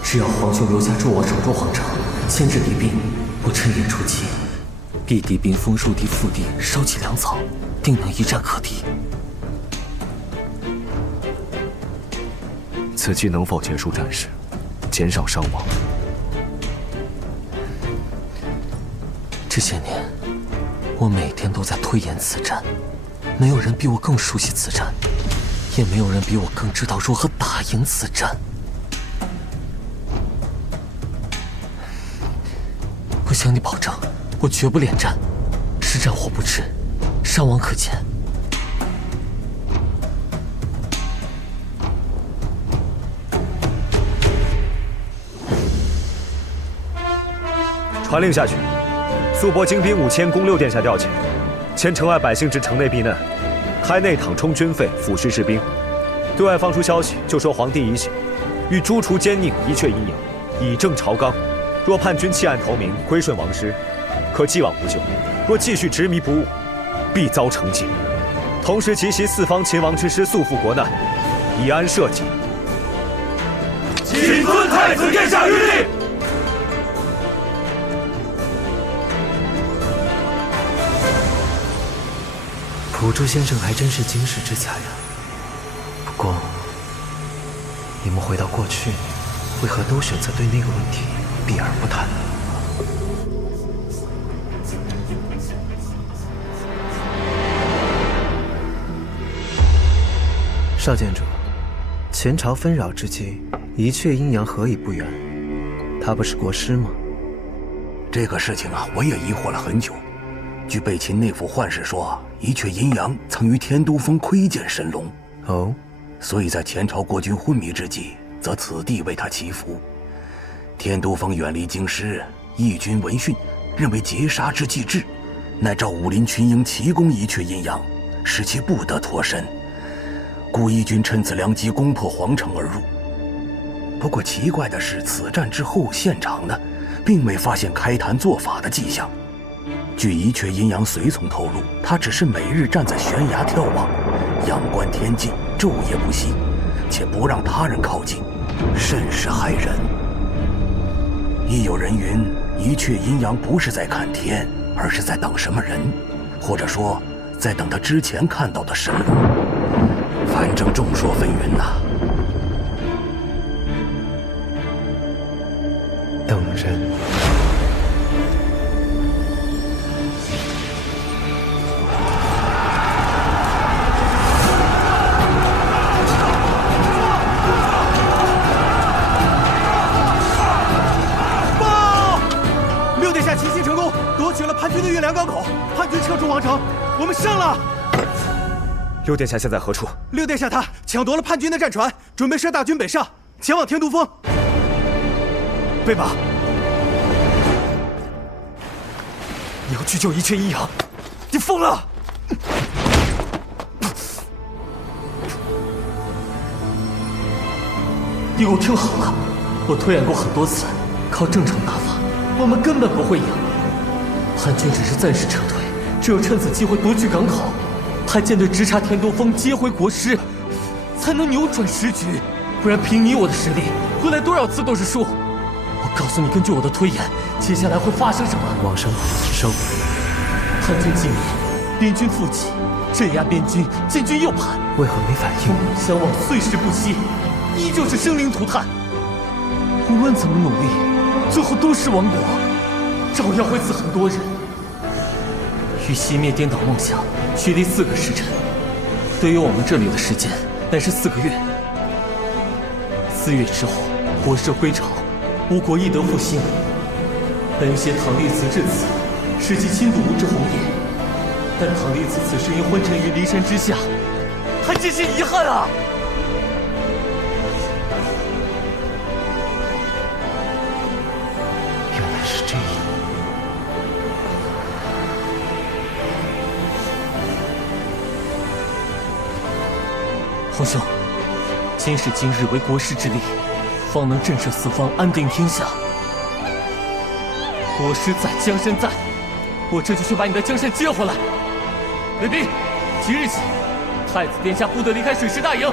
只要皇兄留下驻我手中皇城，牵制敌兵，我趁夜出击，逼敌兵封戍地腹地，烧起粮草，定能一战可敌。此计能否结束战事，减少伤亡？这些年，我每天都在推演此战，没有人比我更熟悉此战，也没有人比我更知道如何打赢此战。我向你保证，我绝不恋战，是战火不至，伤亡可减。传令下去，速拨精兵5000攻6殿下调遣，牵城外百姓至城内避难，开内躺充军费，抚恤士兵。对外放出消息，就说皇帝已醒，欲诛除奸佞，一阙阴阳，以正朝纲。若叛军弃暗投明，归顺王师，可既往不咎；若继续执迷不悟，必遭惩戒。同时集袭四方秦王之师，速赴国难，以安社稷。谨遵太子殿下谕令。朴柱先生还真是经世之才呀。不过，你们回到过去，为何都选择对那个问题避而不谈？少建主，前朝纷扰之际，一阙阴阳何以不远？他不是国师吗？这个事情啊，我也疑惑了很久。据备秦内府宦士说，一阙阴阳曾于天都峰窥见神龙。哦，所以在前朝国君昏迷之际，则此地为他祈福。天都峰远离京师，义军闻讯，认为劫杀之计至，乃召武林群英齐攻一阙阴阳，使其不得脱身。故义军趁此良机攻破皇城而入。不过奇怪的是，此战之后现场呢，并未发现开坛做法的迹象。据一阙阴阳随从透露，他只是每日站在悬崖眺望，仰观天际，昼夜不息，且不让他人靠近，甚是骇人。亦有人云，一阙阴阳不是在看天，而是在等什么人，或者说，在等他之前看到的神龙。反正众说纷纭呐。等人。叛军的运粮港口，叛军撤出皇城，我们胜了。六殿下现在何处？六殿下他抢夺了叛军的战船，准备率大军北上，前往天都峰。备马！你要去救一阙阴阳？你疯了！你给我听好了，我推演过很多次，靠正常打法，我们根本不会赢。叛军只是暂时撤退，只有趁此机会夺取港口，派舰队直插天都峰，接回国师，才能扭转时局。不然凭你我的实力，回来多少次都是输。我告诉你，根据我的推演，接下来会发生什么？往生收。叛军进入，边军复起，镇压边军，建军又叛。为何没反应？相望岁时不息，依旧是生灵涂炭。无论怎么努力，最后都是亡国。照样会死很多人。欲熄灭颠倒梦想，需历4个时辰。对于我们这里的时间，乃是4个月。4月之后，国社归朝，吴国亦得复兴。本携唐立辞至此，是其亲睹吴之鸿也。但唐立辞此时因昏沉于骊山之下，还真是遗憾啊！原来是这样。皇兄，今时今日为国师之力，方能震慑四方，安定天下。国师在，江山在，我这就去把你的江山接回来。卫兵，即日起，太子殿下不得离开水师大营。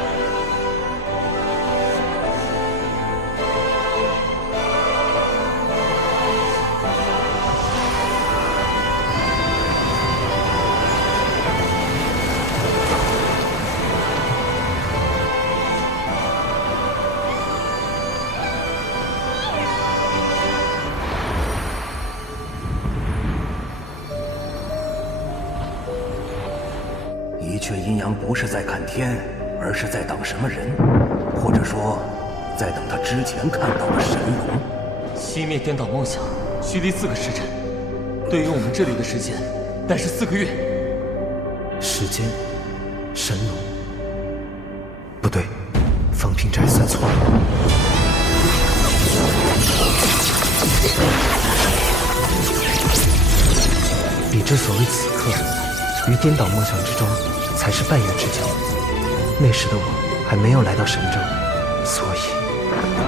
一阙阴阳不是在看天，而是在等什么人，或者说，在等他之前看到的神龙。熄灭颠倒梦想，需历4个时辰。对于我们这里的时间，乃是4个月。时间，神龙，不对，方平斋算错了。彼之所谓此刻，于颠倒梦想之中，才是半月之交。那时的我还没有来到神州，所以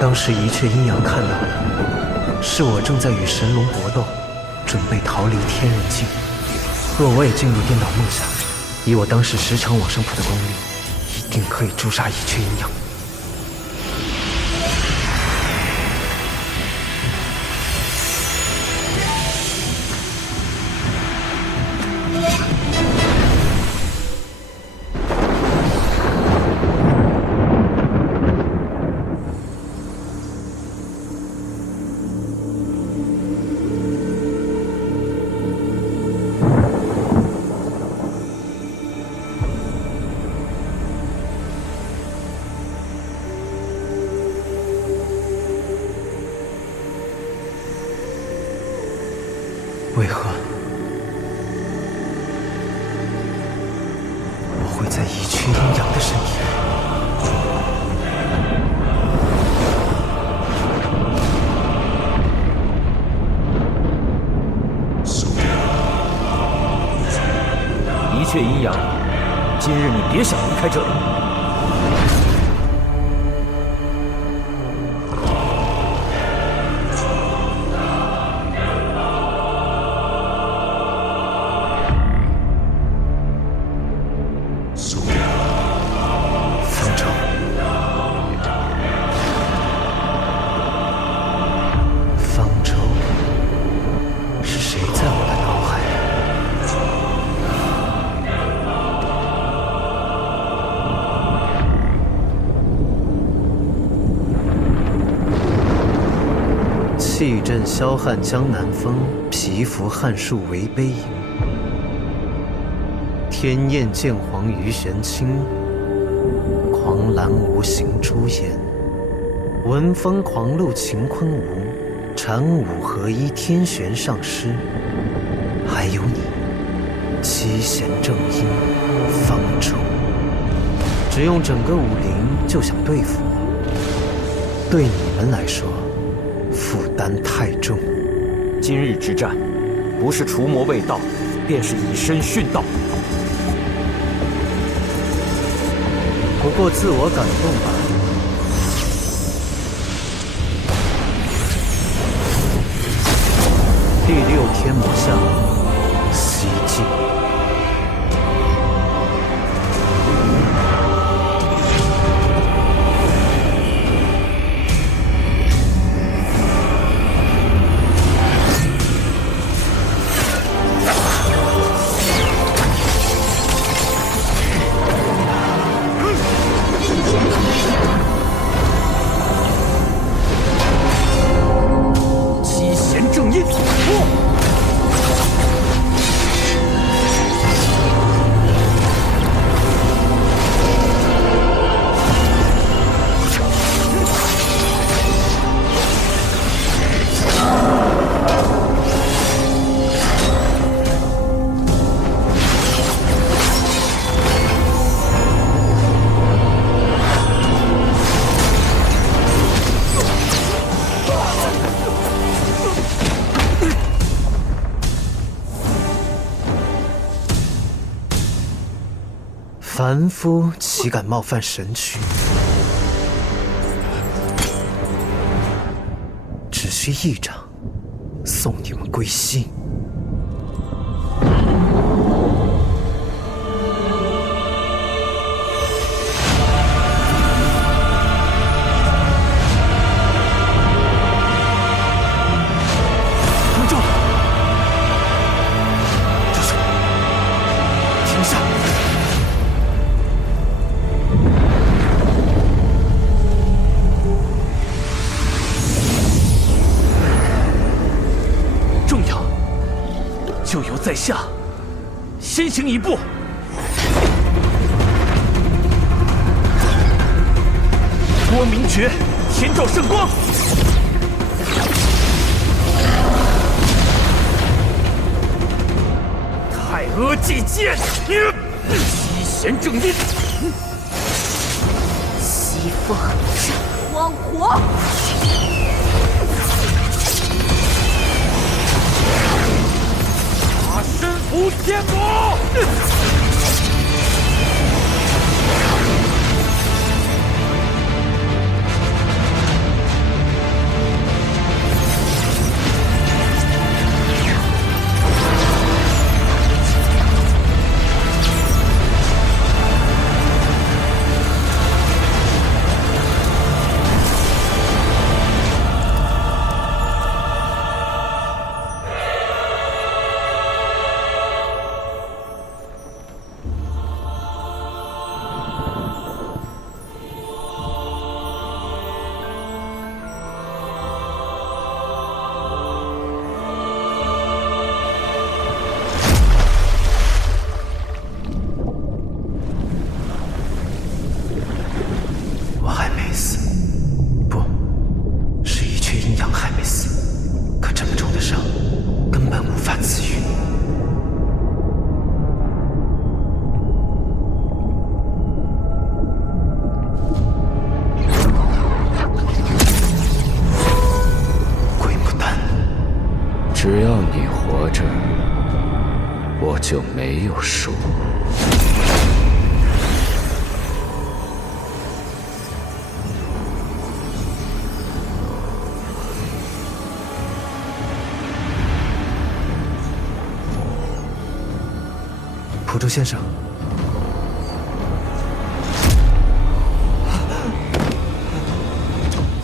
当时一阙阴阳看到的，是我正在与神龙搏斗，准备逃离天人境。若我也进入颠倒梦想，以我当时10场往生谱的功力，一定可以诛杀一阙阴阳。为何我会在一阙阴阳的身体里？一阙阴阳，今日你别想离开这里。气震霄汉江南风，皮肤汉树为悲吟。天焰剑黄鱼玄清，狂澜无形朱颜。文风狂露晴坤无，禅武合一天玄上师。还有你，七弦正音方舟，只用整个武林就想对付我，对你们来说负担太重。今日之战，不是除魔卫道，便是以身殉道。不过自我感动罢了。第6天魔像，西晋。七弦正音，凡夫岂敢冒犯神躯？只需一掌，送你们归西。在下先行一步，郭明诀，天照圣光，太阿祭剑，西弦正印，西风斩荒火。身伏天魔，只要你活着，我就没有输。普助先生，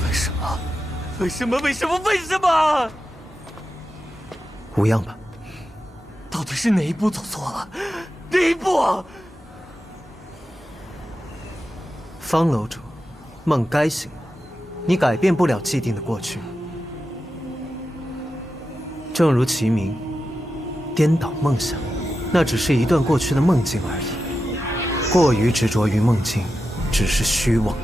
为什么？为什么？为什么？为什么？无恙吧？到底是哪一步走错了？哪一步？方楼主，梦该醒，你改变不了既定的过去。正如其名，颠倒梦想，那只是一段过去的梦境而已。过于执着于梦境，只是虚妄。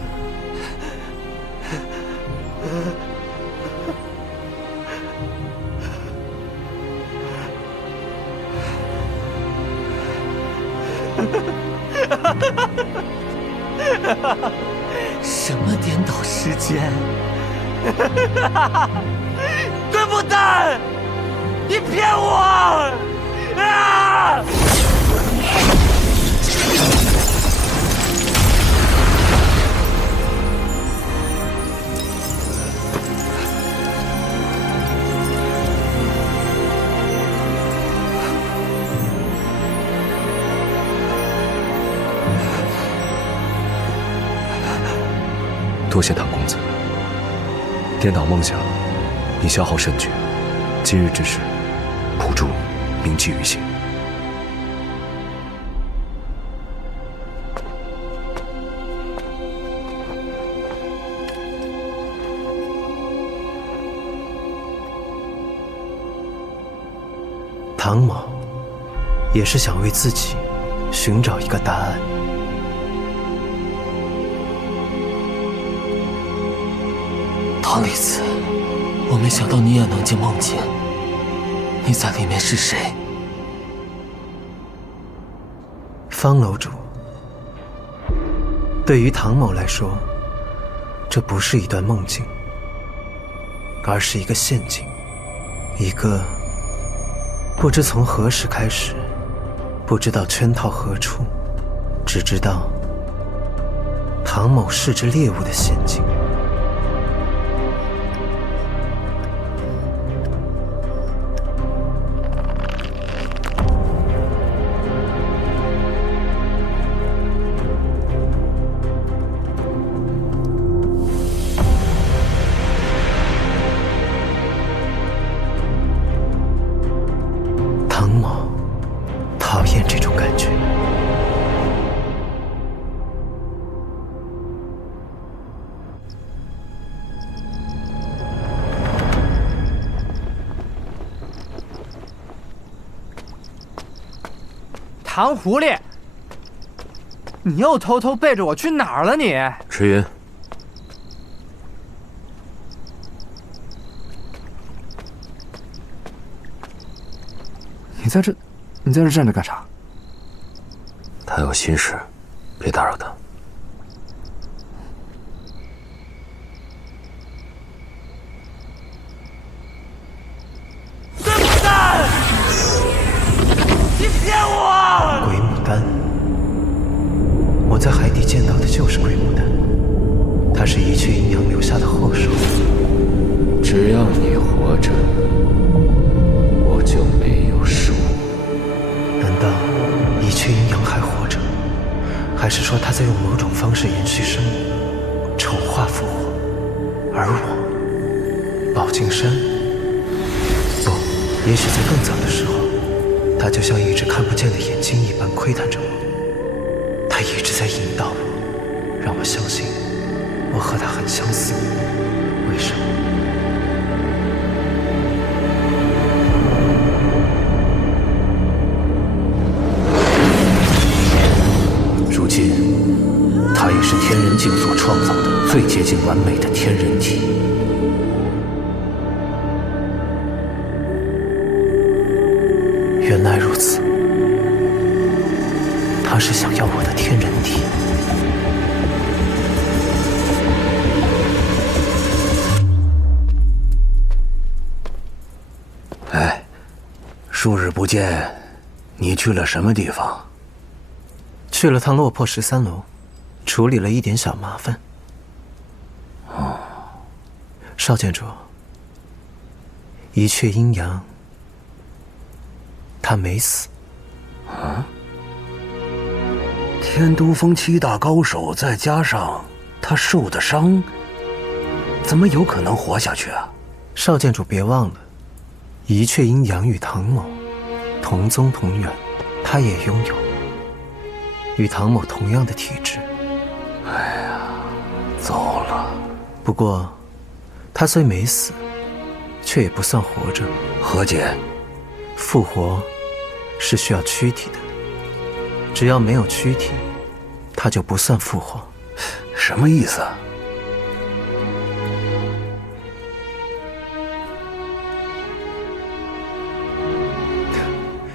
什么颠倒时间？鬼不蛋，你骗我！啊！多谢唐公子。颠倒梦想，你消耗甚巨，今日之事，普助铭记于心。唐某也是想为自己寻找一个答案。唐丽子，我没想到你也能进梦境。你在里面是谁？方楼主，对于唐某来说，这不是一段梦境，而是一个陷阱，一个不知从何时开始，不知道圈套何处，只知道唐某是只猎物的陷阱。唐某讨厌这种感觉。唐狐狸，你又偷偷背着我去哪儿了你？迟云，你在这站着干啥？他有心事，别打扰他。鬼牡丹，你骗我！鬼牡丹，我在海底见到的就是鬼牡丹，它是一雀阴阳留下的后手。只要你活着，我就没有输。难道一雀阴阳还活着？还是说他在用某种方式延续生命，丑化复活？而我，宝镜山，不，也许在更早的时候，他就像一只看不见的眼睛一般窥探着我。他一直在引导我，让我相信我和他很相似。为什么？如今，他也是天人境所创造的最接近完美的天人体。原来如此，他是想要我的天人体。哎，数日不见，你去了什么地方？去了趟落魄13楼，处理了一点小麻烦。哦，少建筑，一雀阴阳，他没死。啊？天都峰7大高手，再加上他受的伤，怎么有可能活下去啊？少建筑别忘了，一雀阴阳与唐某同宗同源，他也拥有与唐某同样的体质。哎呀，糟了！不过，他虽没死，却也不算活着。何解？复活是需要躯体的，只要没有躯体，他就不算复活。什么意思啊？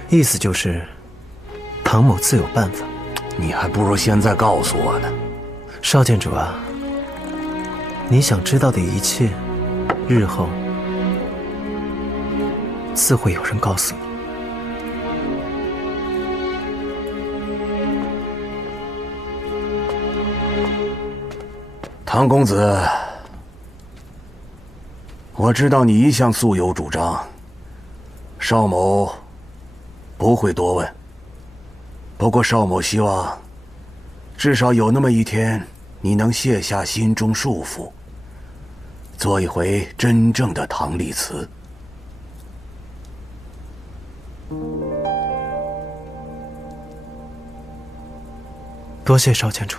意思就是，唐某自有办法。你还不如现在告诉我呢。少建筑啊，你想知道的一切，日后自会有人告诉你。唐公子，我知道你一向素有主张，邵某不会多问。不过邵某希望，至少有那么一天，你能卸下心中束缚，做一回真正的唐丽慈。多谢少建筑。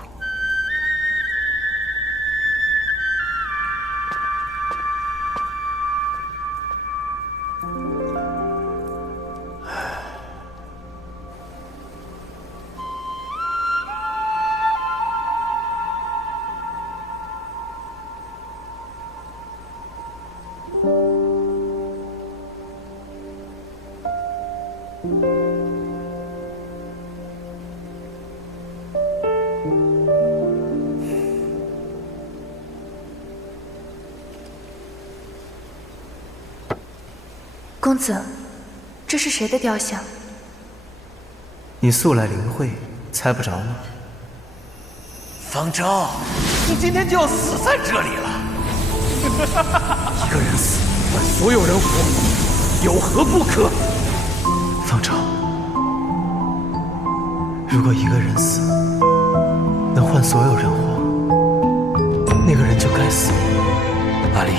公子，这是谁的雕像？你素来灵慧，猜不着吗？方舟，你今天就要死在这里了。一个人死，换所有人活，有何不可？方舟，如果一个人死能换所有人活，那个人就该死。阿离，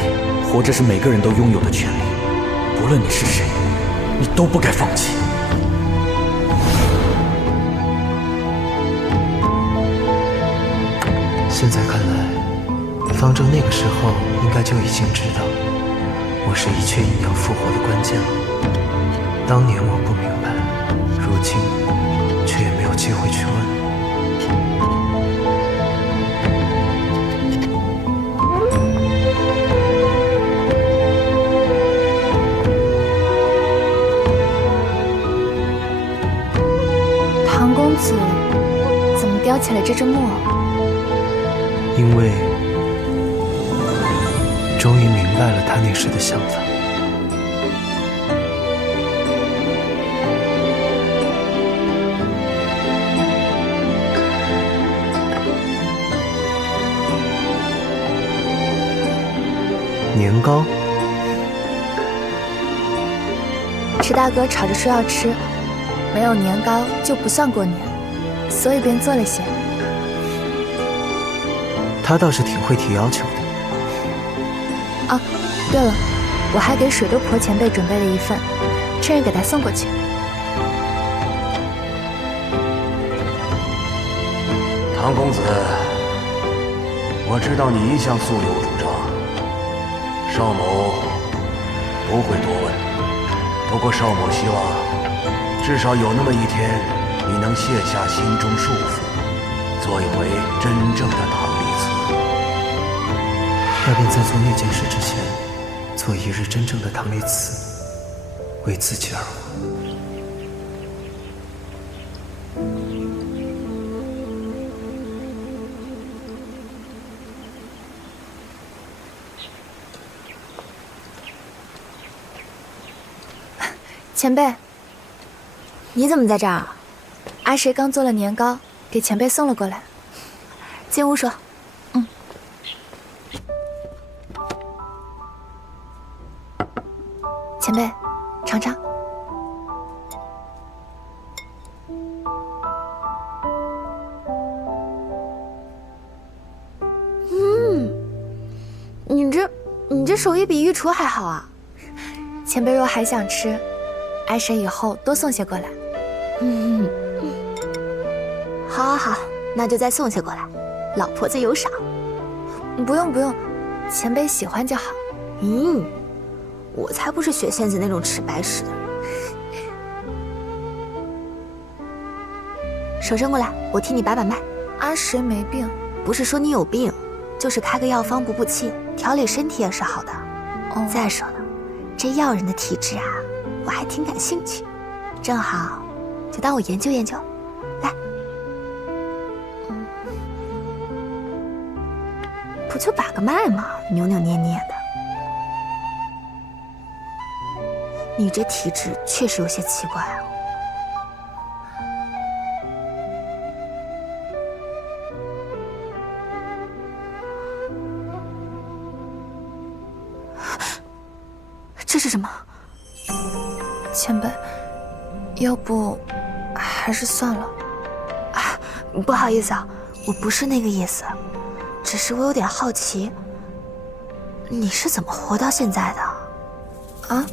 活着是每个人都拥有的权利，不论你是谁，你都不该放弃。现在看来，方舟那个时候应该就已经知道我是一阙阴阳复活的关键了。当年我不明白，如今却也没有机会去问。唐公子怎么叼起了这只木偶？因为终于明白了他那时的想法。年糕，池大哥吵着说要吃，没有年糕就不算过年，所以便做了些。他倒是挺会提要求的。啊，对了，我还给水都婆前辈准备了一份，趁热给他送过去。唐公子，我知道你一向素有主张，邵某不会多问。不过邵某希望，至少有那么一天，你能卸下心中束缚，做一回真正的唐丽子。那便在做那件事之前，做一日真正的唐丽子，为自己而活。前辈，你怎么在这儿？阿谁刚做了年糕，给前辈送了过来。进屋说。前辈，尝尝。你这手艺比御厨还好啊！前辈若还想吃，阿谁以后多送些过来。好好好，那就再送些过来，老婆子有赏。不用，前辈喜欢就好。我才不是雪仙子那种吃白食的。手伸过来，我替你把把脉。阿谁没病，不是说你有病，就是开个药方补补气，调理身体也是好的。再说了，这药人的体质啊，我还挺感兴趣，正好就当我研究研究。来，不就把个脉嘛，扭扭捏捏的。你这体质确实有些奇怪啊。这是什么？前辈，要不还是算了。不好意思啊，我不是那个意思，只是我有点好奇，你是怎么活到现在的？啊？